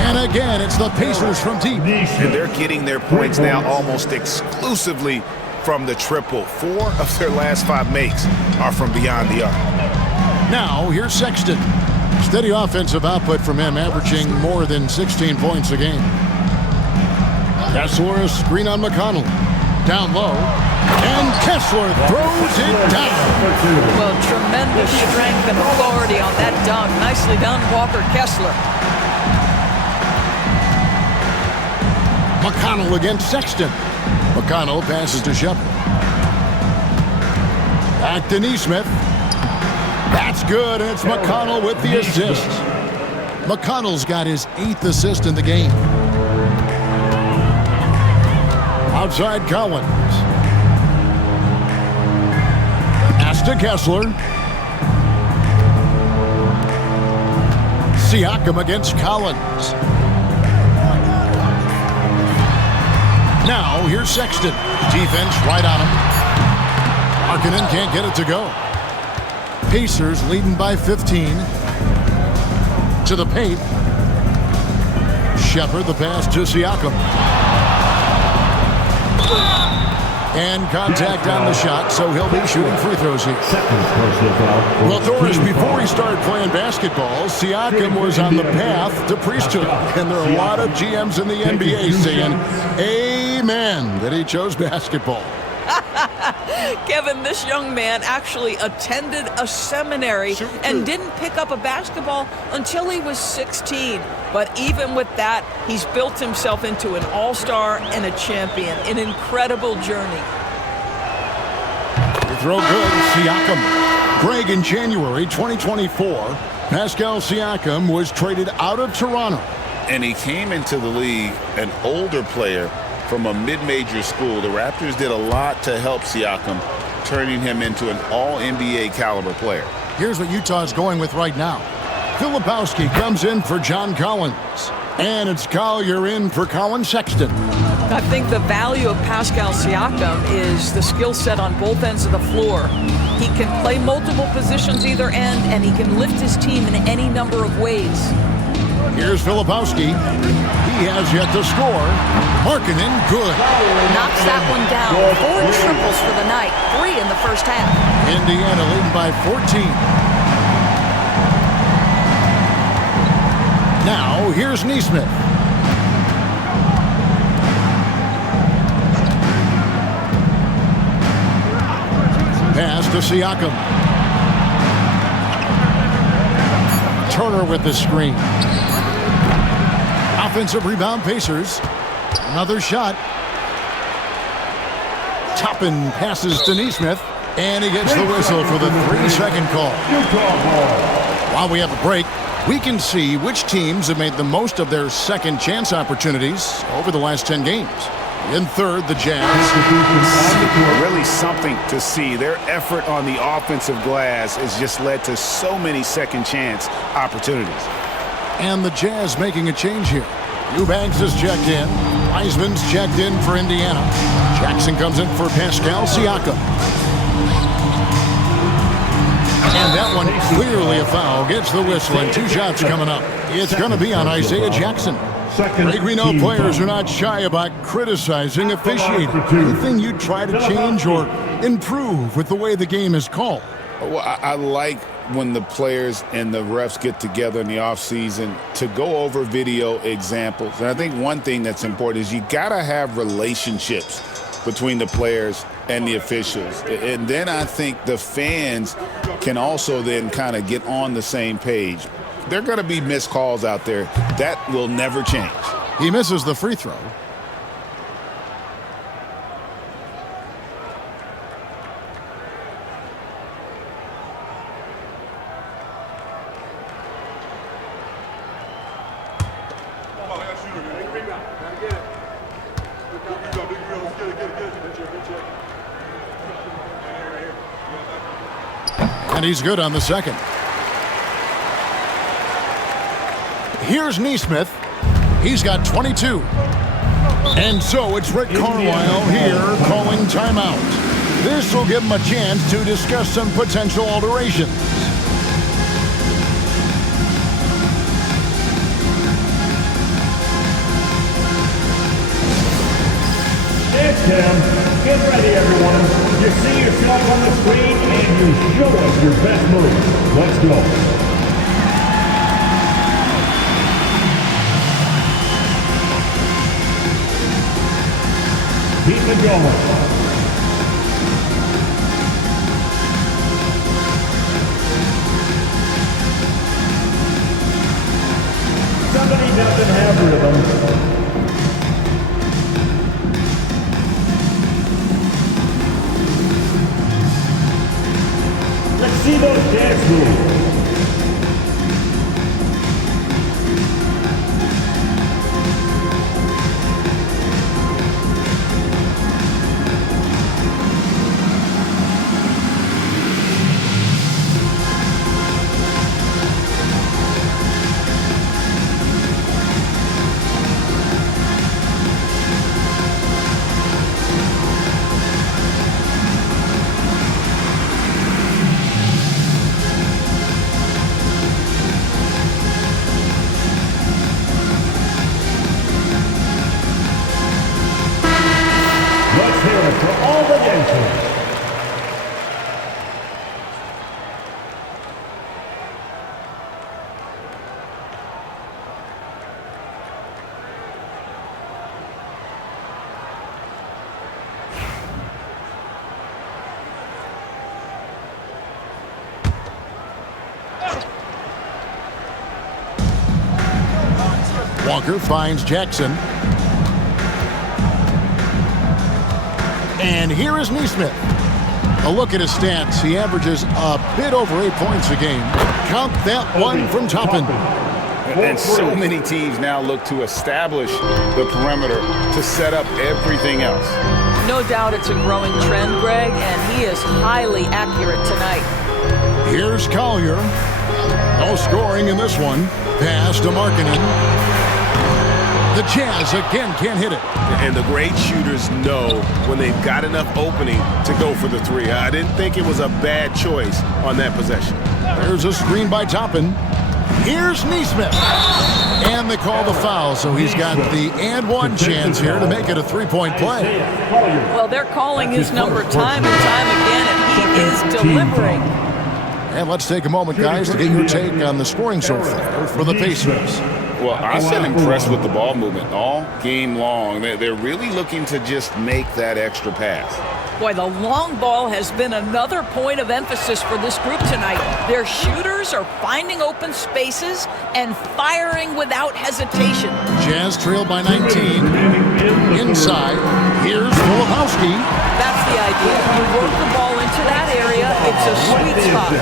And again, it's the Pacers from deep. And they're getting their points now almost exclusively from the triple. 4 of their last 5 makes are from beyond the arc. Now, here's Sexton. Steady offensive output from him, averaging more than 16 points a game. Kessler, a screen on McConnell. Down low. And Kessler throws it down. Well, tremendous strength and authority on that dunk. Nicely done, Walker Kessler. McConnell against Sexton. McConnell passes to Shepard. Back to Naismith. That's good, and it's McConnell with the assist. McConnell's got his 8th assist in the game. Outside Collins. Pass to Kessler. Siakam against Collins. Now, here's Sexton. Defense right on him. Markkanen can't get it to go. Pacers leading by 15. To the paint. Shepard, the pass to Siakam. And contact on the shot, so he'll be shooting free throws here. Well, Doris, before he started playing basketball, Siakam was on the path to priesthood. And there are a lot of GMs in the NBA saying, amen, that he chose basketball. Kevin, this young man actually attended a seminary and didn't pick up a basketball until he was 16. But even with that, he's built himself into an all-star and a champion. An incredible journey. Throw good, Siakam. Greg, in January 2024, Pascal Siakam was traded out of Toronto. And he came into the league an older player from a mid-major school. The Raptors did a lot to help Siakam, turning him into an all-NBA caliber player. Here's what Utah's going with right now. Filipowski comes in for John Collins. And it's Collier in for Colin Sexton. I think the value of Pascal Siakam is the skill set on both ends of the floor. He can play multiple positions either end, and he can lift his team in any number of ways. Here's Filipowski. He has yet to score. Markkanen, good. Knocks that one down. 4 triples for the night. 3 in the first half. Indiana leading by 14. Now, here's Naismith. Pass to Siakam. Turner with the screen. Offensive rebound, Pacers. Another shot. Toppin passes to Naismith. And he gets the whistle for the 3-second call. While we have a break, we can see which teams have made the most of their second chance opportunities over the last 10 games. In third, the Jazz. Really something to see. Their effort on the offensive glass has just led to so many second chance opportunities. And the Jazz making a change here. Eubanks is checked in. Wiseman's checked in for Indiana. Jackson comes in for Pascal Siakam. And that one clearly a foul. Gets the whistle and 2 shots coming up. It's going to be on Isaiah Jackson. Greg, we know players are not shy about criticizing officiating. Anything you try to change or improve with the way the game is called? Well, I like when the players and the refs get together in the offseason to go over video examples. And I think one thing that's important is you got to have relationships between the players and the officials. And then I think the fans can also then kind of get on the same page. There are going to be missed calls out there. That will never change. He misses the free throw. And he's good on the second. Here's Naismith. He's got 22. And so it's Rick Carlisle here calling timeout. This will give him a chance to discuss some potential alterations. It's Tim. Get ready, everyone. You see yourself on the screen and you show us your best move. Let's go. Keep it going. Somebody doesn't have rhythm. Let's see those dance moves. Walker finds Jackson. And here is Naismith. A look at his stats. He averages a bit over 8 points a game. Count that one from Toppin. And so many teams now look to establish the perimeter to set up everything else. No doubt it's a growing trend, Greg, and he is highly accurate tonight. Here's Collier. No scoring in this one. Pass to Markkanen. The Jazz again can't hit it. And the great shooters know when they've got enough opening to go for the three. I didn't think it was a bad choice on that possession. There's a screen by Toppin. Here's Naismith. And they call the foul, so he's got the and one chance here to make it a three-point play. Well, they're calling his number time and time again, and he is delivering. And let's take a moment, guys, to get your take on the scoring so far for the Pacers. Well, I've been impressed with the ball movement all game long. They're really looking to just make that extra pass. Boy, the long ball has been another point of emphasis for this group tonight. Their shooters are finding open spaces and firing without hesitation. Jazz trail by 19. Inside, here's Filipowski. That's the idea. You work the ball into that area. It's a sweet spot.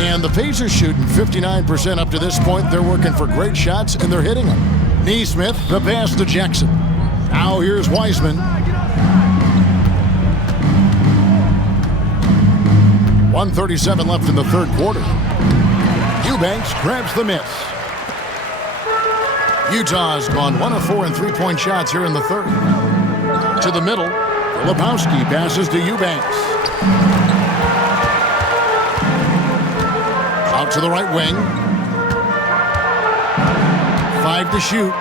And the Pacers shooting 59% up to this point. They're working for great shots, and they're hitting them. Naismith, the pass to Jackson. Now here's Wiseman. 1:37 left in the third quarter. Eubanks grabs the miss. Utah's gone 1 of 4 in three-point shots here in the third. To the middle, Filipowski passes to Eubanks. Out to the right wing. 5 to shoot.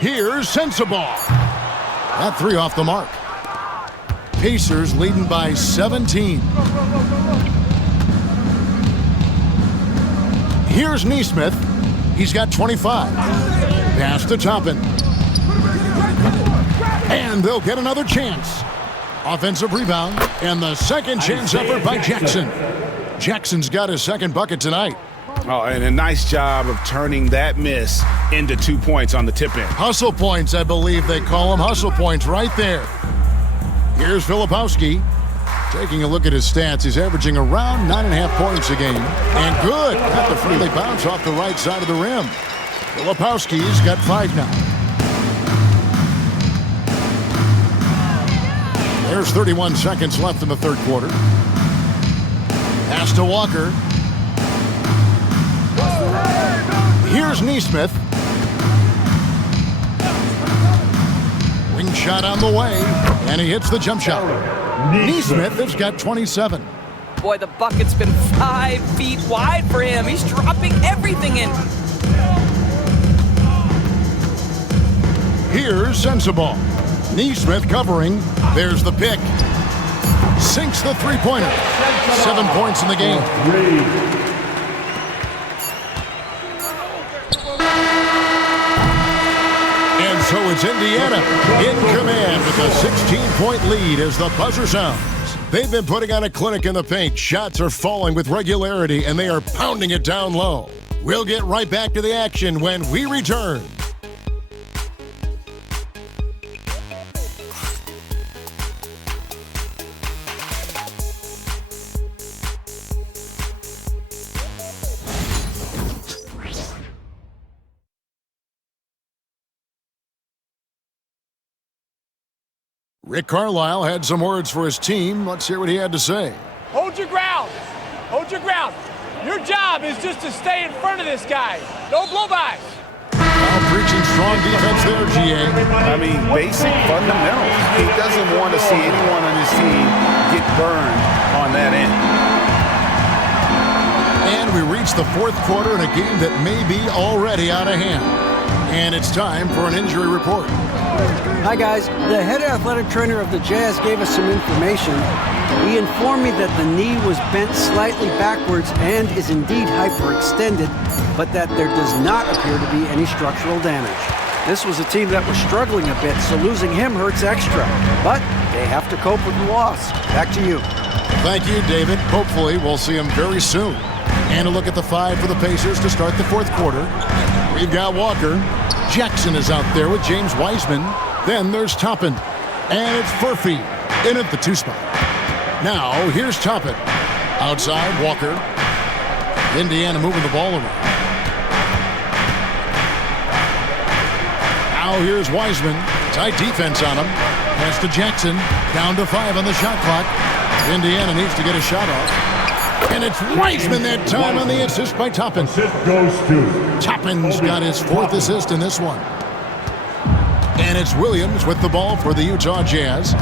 Here's Sensabaugh. That three off the mark. Pacers leading by 17. Here's Naismith. He's got 25. Pass to Toppin. And they'll get another chance. Offensive rebound, and the second chance effort by Jackson. Jackson's got his second bucket tonight. Oh, and a nice job of turning that miss into 2 points on the tip-in. Hustle points, I believe they call them. Hustle points right there. Here's Filipowski. Taking a look at his stats, he's averaging around 9.5 points a game. And good. Got the freely bounce off the right side of the rim. Filipowski's got 5 now. There's 31 seconds left in the third quarter. Pass to Walker. Here's Naismith. Wing shot on the way, and he hits the jump shot. Naismith has got 27. Boy, the bucket's been 5 feet wide for him. He's dropping everything in. Here's Sensabaugh. Naismith covering. There's the pick. Sinks the three-pointer. 7 points in the game. And so it's Indiana in command with a 16-point lead as the buzzer sounds. They've been putting on a clinic in the paint. Shots are falling with regularity, and they are pounding it down low. We'll get right back to the action when we return. Rick Carlisle had some words for his team. Let's hear what he had to say. Hold your ground. Hold your ground. Your job is just to stay in front of this guy. No blow-bys. Now preaching strong defense there, GA. I mean, basic fundamentals. He doesn't want to see anyone on his team get burned on that end. And we reach the fourth quarter in a game that may be already out of hand. And it's time for an injury report. Hi, guys. The head athletic trainer of the Jazz gave us some information. He informed me that the knee was bent slightly backwards and is indeed hyperextended, but that there does not appear to be any structural damage. This was a team that was struggling a bit, so losing him hurts extra. But they have to cope with the loss. Back to you. Thank you, David. Hopefully, we'll see him very soon. And a look at the 5 for the Pacers to start the fourth quarter. We've got Walker. Jackson is out there with James Wiseman. Then there's Toppin. And it's Furphy in at the 2 spot. Now, here's Toppin. Outside, Walker. Indiana moving the ball around. Now here's Wiseman. Tight defense on him. Pass to Jackson. Down to 5 on the shot clock. Indiana needs to get a shot off. And it's Wiseman that time on the assist by Toppin. Assist goes to Toppin's got his 4th assist in this one. And it's Williams with the ball for the Utah Jazz.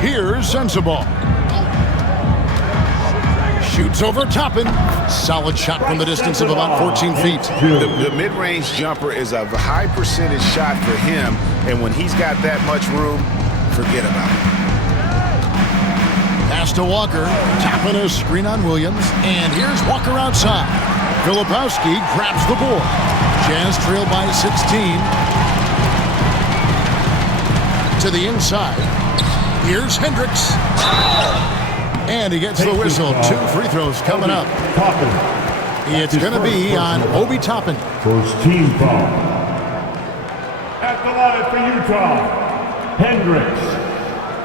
Here's Sensabaugh. Shoots over Toppin. Solid shot from the distance of about 14 feet. The mid-range jumper is a high percentage shot for him, and when he's got that much room, forget about it. Pass to Walker. Toppin a screen on Williams. And here's Walker outside. Filipowski grabs the board. Jazz trail by 16. To the inside. Here's Hendricks. And he gets the whistle. 2 free throws coming up. It's going to be on Obi Toppin. First team foul. At the line for Utah, Hendricks.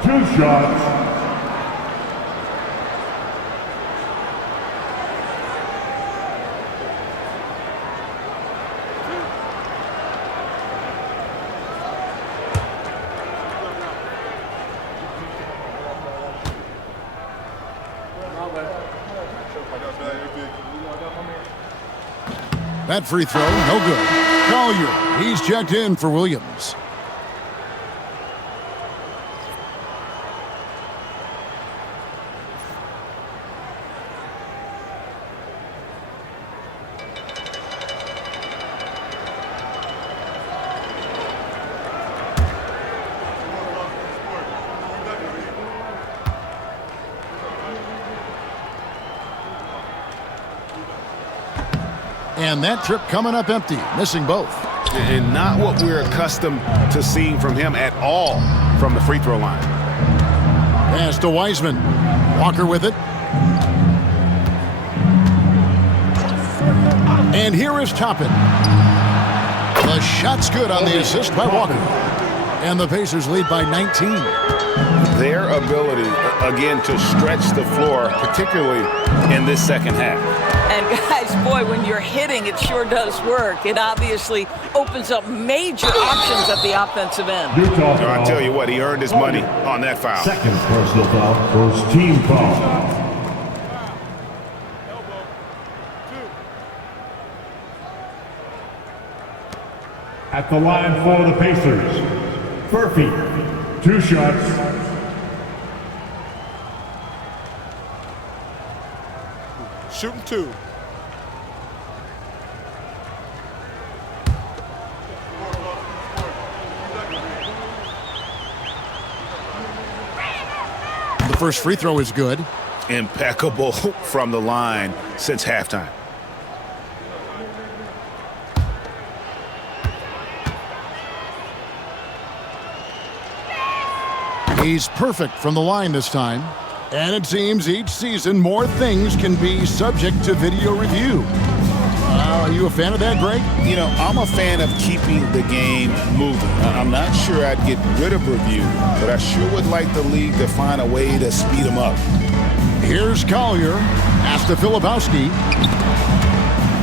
2 shots. That free throw, no good. Collier, he's checked in for Williams. And that trip coming up empty, missing both. And not what we're accustomed to seeing from him at all from the free throw line. Pass to Wiseman. Walker with it. And here is Toppin. The shot's good on the assist by Walker. And the Pacers lead by 19. Their ability, again, to stretch the floor, particularly in this second half. And guys, boy, when you're hitting, it sure does work. It obviously opens up major options at the offensive end. I tell you what, he earned his money on that foul. Second personal foul, first team foul. At the line for the Pacers, Murphy, 2 shots. Shooting 2. The first free throw is good. Impeccable from the line since halftime. He's perfect from the line this time. And it seems each season more things can be subject to video review. Are you a fan of that, Greg? You know, I'm a fan of keeping the game moving. I'm not sure I'd get rid of review, but I sure would like the league to find a way to speed them up. Here's Collier. Pass to Filipowski.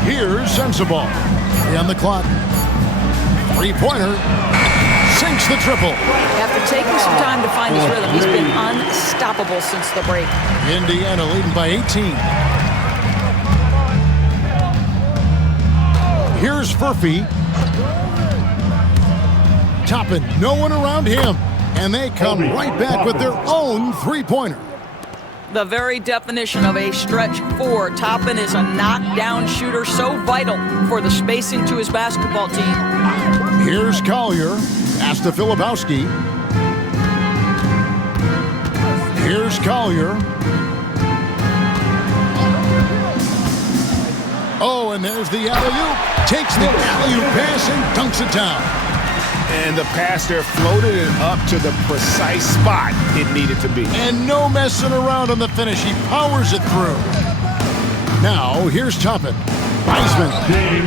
Here's Sensabaugh. On the clock. Three-pointer. Sinks the triple. After taking some time to find his rhythm, he's been unstoppable since the break. Indiana leading by 18. Here's Murphy. Toppin, no one around him. And they come right back with their own three-pointer. The very definition of a stretch 4. Toppin is a knockdown shooter, so vital for the spacing to his basketball team. Here's Collier. Pass to Filipowski. Here's Collier. Oh, and there's the alley-oop. Takes the alley-oop pass and dunks it down. And the pass there floated it up to the precise spot it needed to be. And no messing around on the finish. He powers it through. Now, here's Toppin. Wiseman.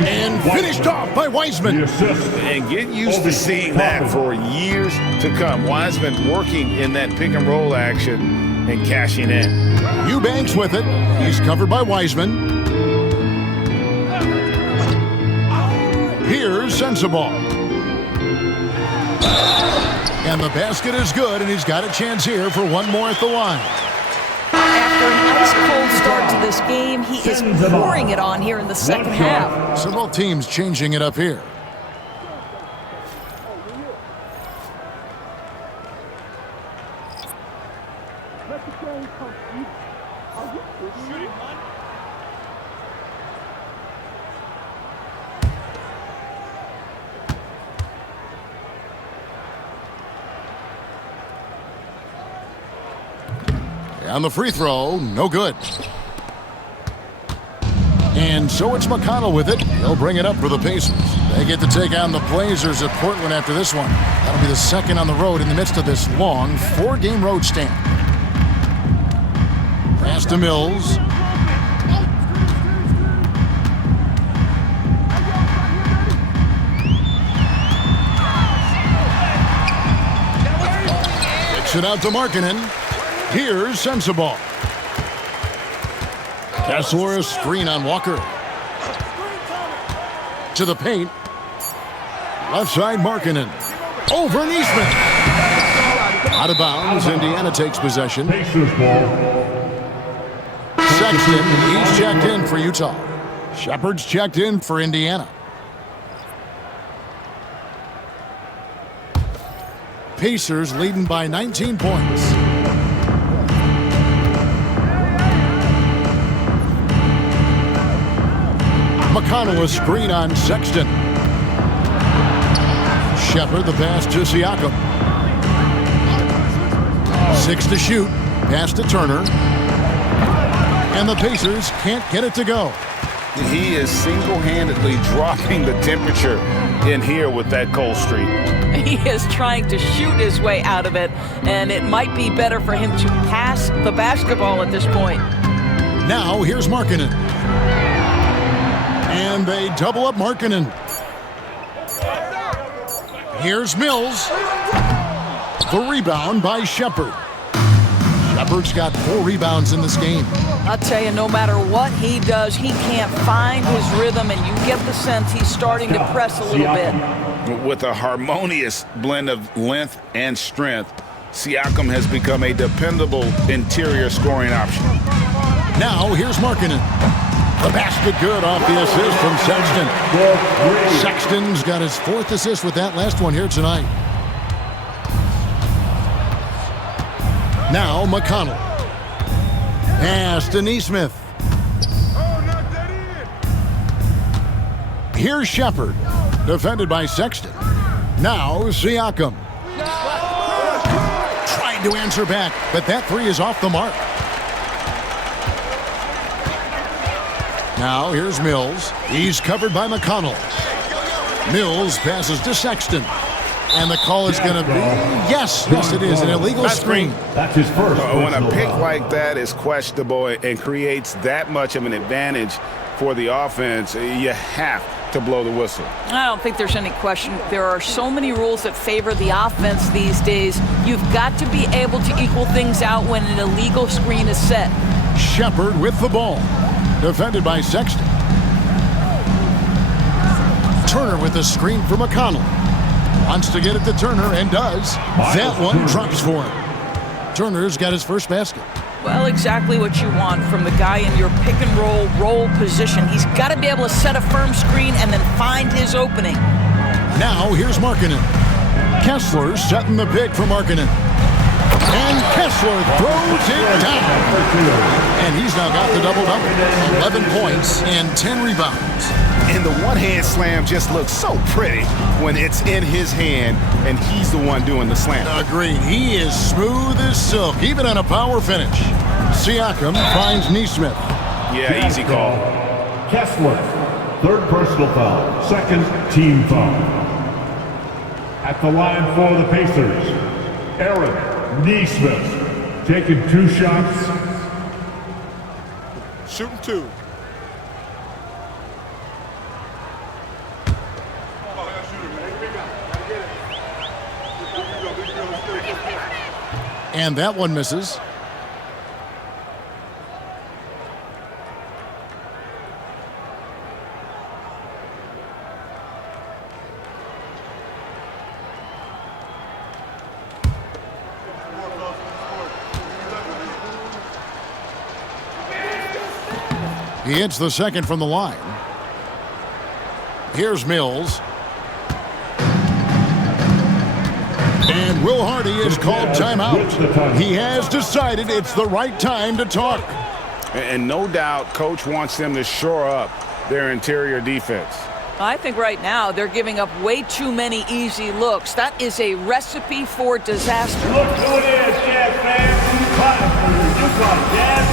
And finished off by Wiseman. And get used to seeing that for years to come. Wiseman working in that pick-and-roll action and cashing in. Eubanks with it. He's covered by Wiseman. Here's Sensabaugh. And the basket is good, and he's got a chance here for one more at the line. After an ice-cold start to this game, he is pouring it on here in the second half. So both teams changing it up here. On the free throw, no good. And so it's McConnell with it. He'll bring it up for the Pacers. They get to take on the Blazers at Portland after this one. That'll be the second on the road in the midst of this long 4-game road stand. Pass to Mills. Kicks it out to Markkanen. Here's Sensabaugh. Kessler, a screen on Walker. To the paint. Left side, Markkanen. Over Naismith. Out of bounds. Indiana takes possession. Pacers ball. Sexton, he's checked in for Utah. Shepard's checked in for Indiana. Pacers leading by 19 points. McConnell, a screen on Sexton. Shepard, the pass to Siakam. 6 to shoot. Pass to Turner. And the Pacers can't get it to go. He is single-handedly dropping the temperature in here with that cold streak. He is trying to shoot his way out of it, and it might be better for him to pass the basketball at this point. Now here's Markkanen. And they double up Markkanen. Here's Mills. The rebound by Shepherd. Shepherd's got 4 rebounds in this game. I'll tell you, no matter what he does, he can't find his rhythm, and you get the sense he's starting to press a little bit. With a harmonious blend of length and strength, Siakam has become a dependable interior scoring option. Now here's Markkanen. The basket good off the assist from Sexton. Sexton's got his 4th assist with that last one here tonight. Now McConnell. Pass to Naismith. Here's Shepherd. Defended by Sexton. Now Siakam. Trying to answer back, but that 3 is off the mark. Now here's Mills. He's covered by McConnell. Mills passes to Sexton. And the call is going to be, yes, it is, an illegal screen. That's his first. When a pick like that is questionable and creates that much of an advantage for the offense, you have to blow the whistle. I don't think there's any question. There are so many rules that favor the offense these days. You've got to be able to equal things out when an illegal screen is set. Shepherd with the ball. Defended by Sexton. Turner with the screen for McConnell. Wants to get it to Turner and does. That one drops for him. Turner's got his first basket. Well, exactly what you want from the guy in your pick and roll position. He's got to be able to set a firm screen and then find his opening. Now here's Markkanen. Kessler setting the pick for Markkanen. And Kessler throws it down. And he's now got the double-double. 11 points and 10 rebounds. And the one-hand slam just looks so pretty when it's in his hand and he's the one doing the slam. Agreed. He is smooth as silk, even on a power finish. Siakam finds Naismith. Yeah, easy call. Kessler, 3rd personal foul, 2nd team foul. At the line for the Pacers, Aaron Naismith taking 2 shots. Shooting 2. And that one misses. He hits the second from the line. Here's Mills. And Will Hardy is called timeout. He has decided it's the right time to talk. And no doubt, Coach wants them to shore up their interior defense. I think right now they're giving up way too many easy looks. That is a recipe for disaster. Look who it is, Jazz fans. Utah Jazz.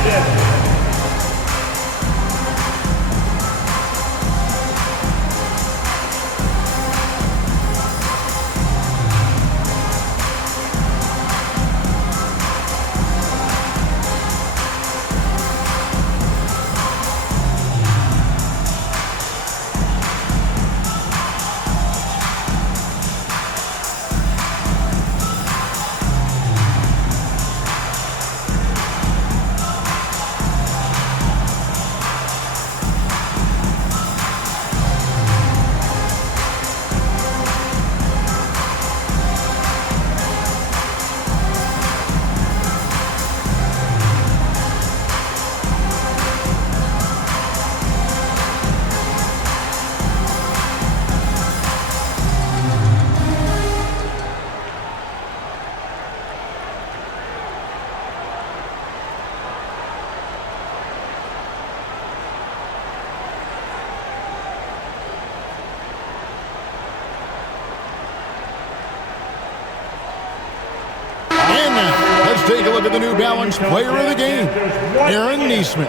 Let's take a look at the New Balance player of the game, Aaron Naismith.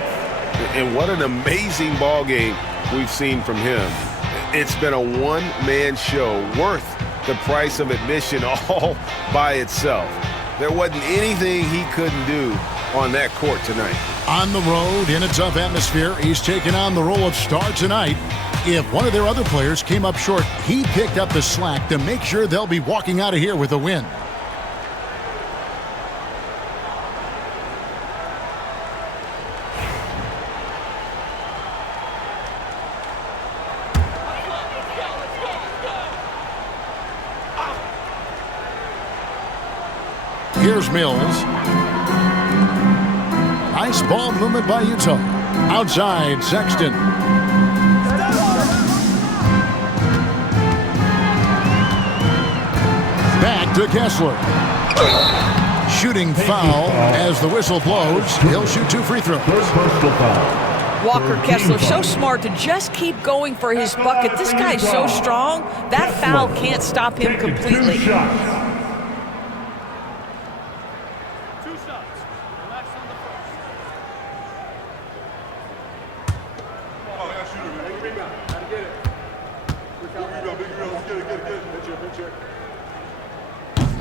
And what an amazing ball game we've seen from him. It's been a one-man show worth the price of admission all by itself. There wasn't anything he couldn't do on that court tonight. On the road in a tough atmosphere, he's taken on the role of star tonight. If one of their other players came up short, he picked up the slack to make sure they'll be walking out of here with a win. Here's Mills. Nice ball movement by Utah. Outside, Sexton. Back to Kessler. Shooting foul as the whistle blows. He'll shoot 2 free throws. Walker Kessler, so smart to just keep going for his bucket. This guy's so strong, that foul can't stop him completely.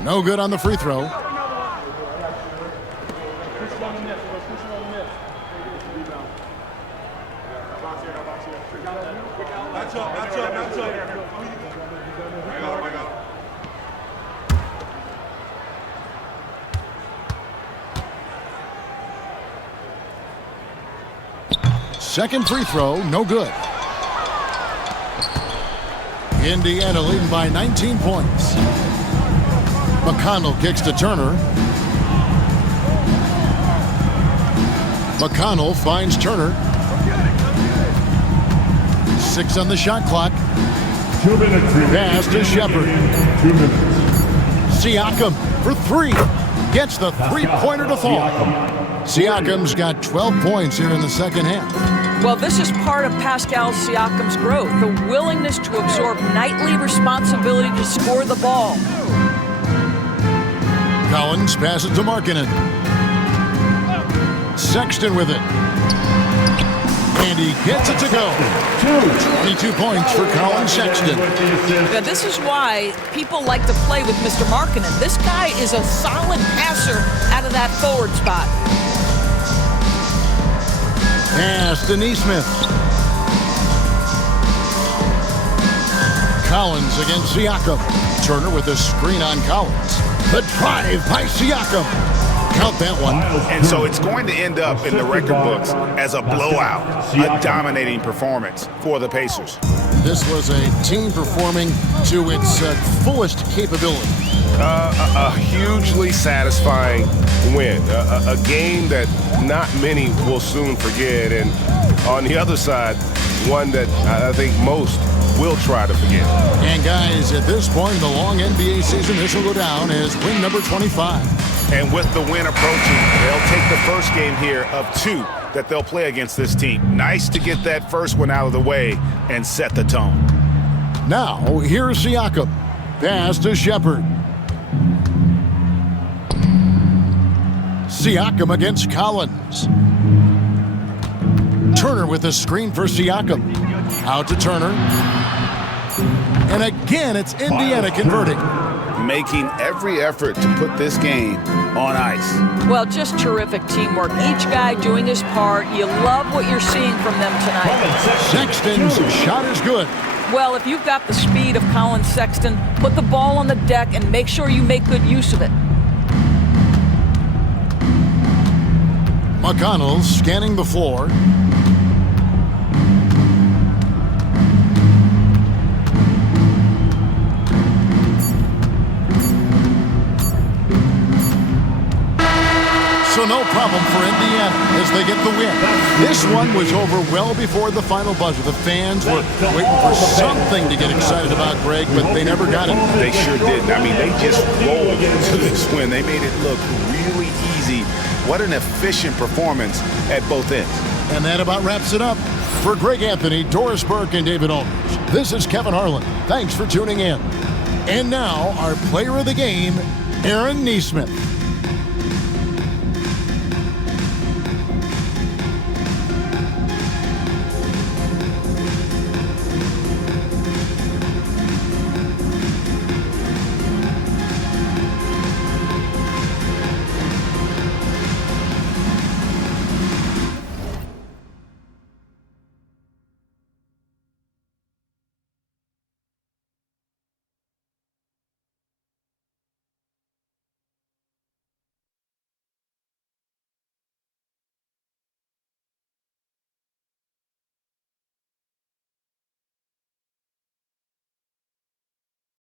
No good on the free throw. Second free throw, no good. Indiana leading by 19 points. McConnell kicks to Turner. McConnell finds Turner. 6 on the shot clock. 2 minutes. Pass to Shepard. 2 minutes. Siakam for 3. Gets the three-pointer to fall. Siakam's got 12 points here in the second half. Well, this is part of Pascal Siakam's growth, the willingness to absorb nightly responsibility to score the ball. Collins passes to Markkanen. Sexton with it. And he gets it to go. 22 points for Colin Sexton. Now, this is why people like to play with Mr. Markkanen. This guy is a solid passer out of that forward spot. Pass to Naismith. Collins against Siakam. Turner with a screen on Collins. The drive by Siakam. Count that one. And so it's going to end up in the record books as a blowout, a dominating performance for the Pacers. This was a team performing to its fullest capability. A hugely satisfying win, a game that not many will soon forget, and on the other side, one that I think most will try to forget. And guys, at this point in the long NBA season, this will go down as win number 25. And with the win approaching, they'll take the first game here of 2 that they'll play against this team. Nice to get that first one out of the way and set the tone. Now, here's Siakam. Pass to Shepard. Siakam against Collins. Turner with a screen for Siakam. Out to Turner. And again, it's Indiana converting. Making every effort to put this game on ice. Well, just terrific teamwork. Each guy doing his part. You love what you're seeing from them tonight. Sexton's shot is good. Well, if you've got the speed of Colin Sexton, put the ball on the deck and make sure you make good use of it. McConnell scanning the floor. So no problem for Indiana as they get the win. This one was over well before the final buzzer. The fans were waiting for something to get excited about, Greg, but they never got it. They sure didn't. I mean, they just rolled to this win. They made it look really easy. What an efficient performance at both ends. And that about wraps it up. For Greg Anthony, Doris Burke, and David Owners, this is Kevin Harlan. Thanks for tuning in. And now, our player of the game, Aaron Naismith.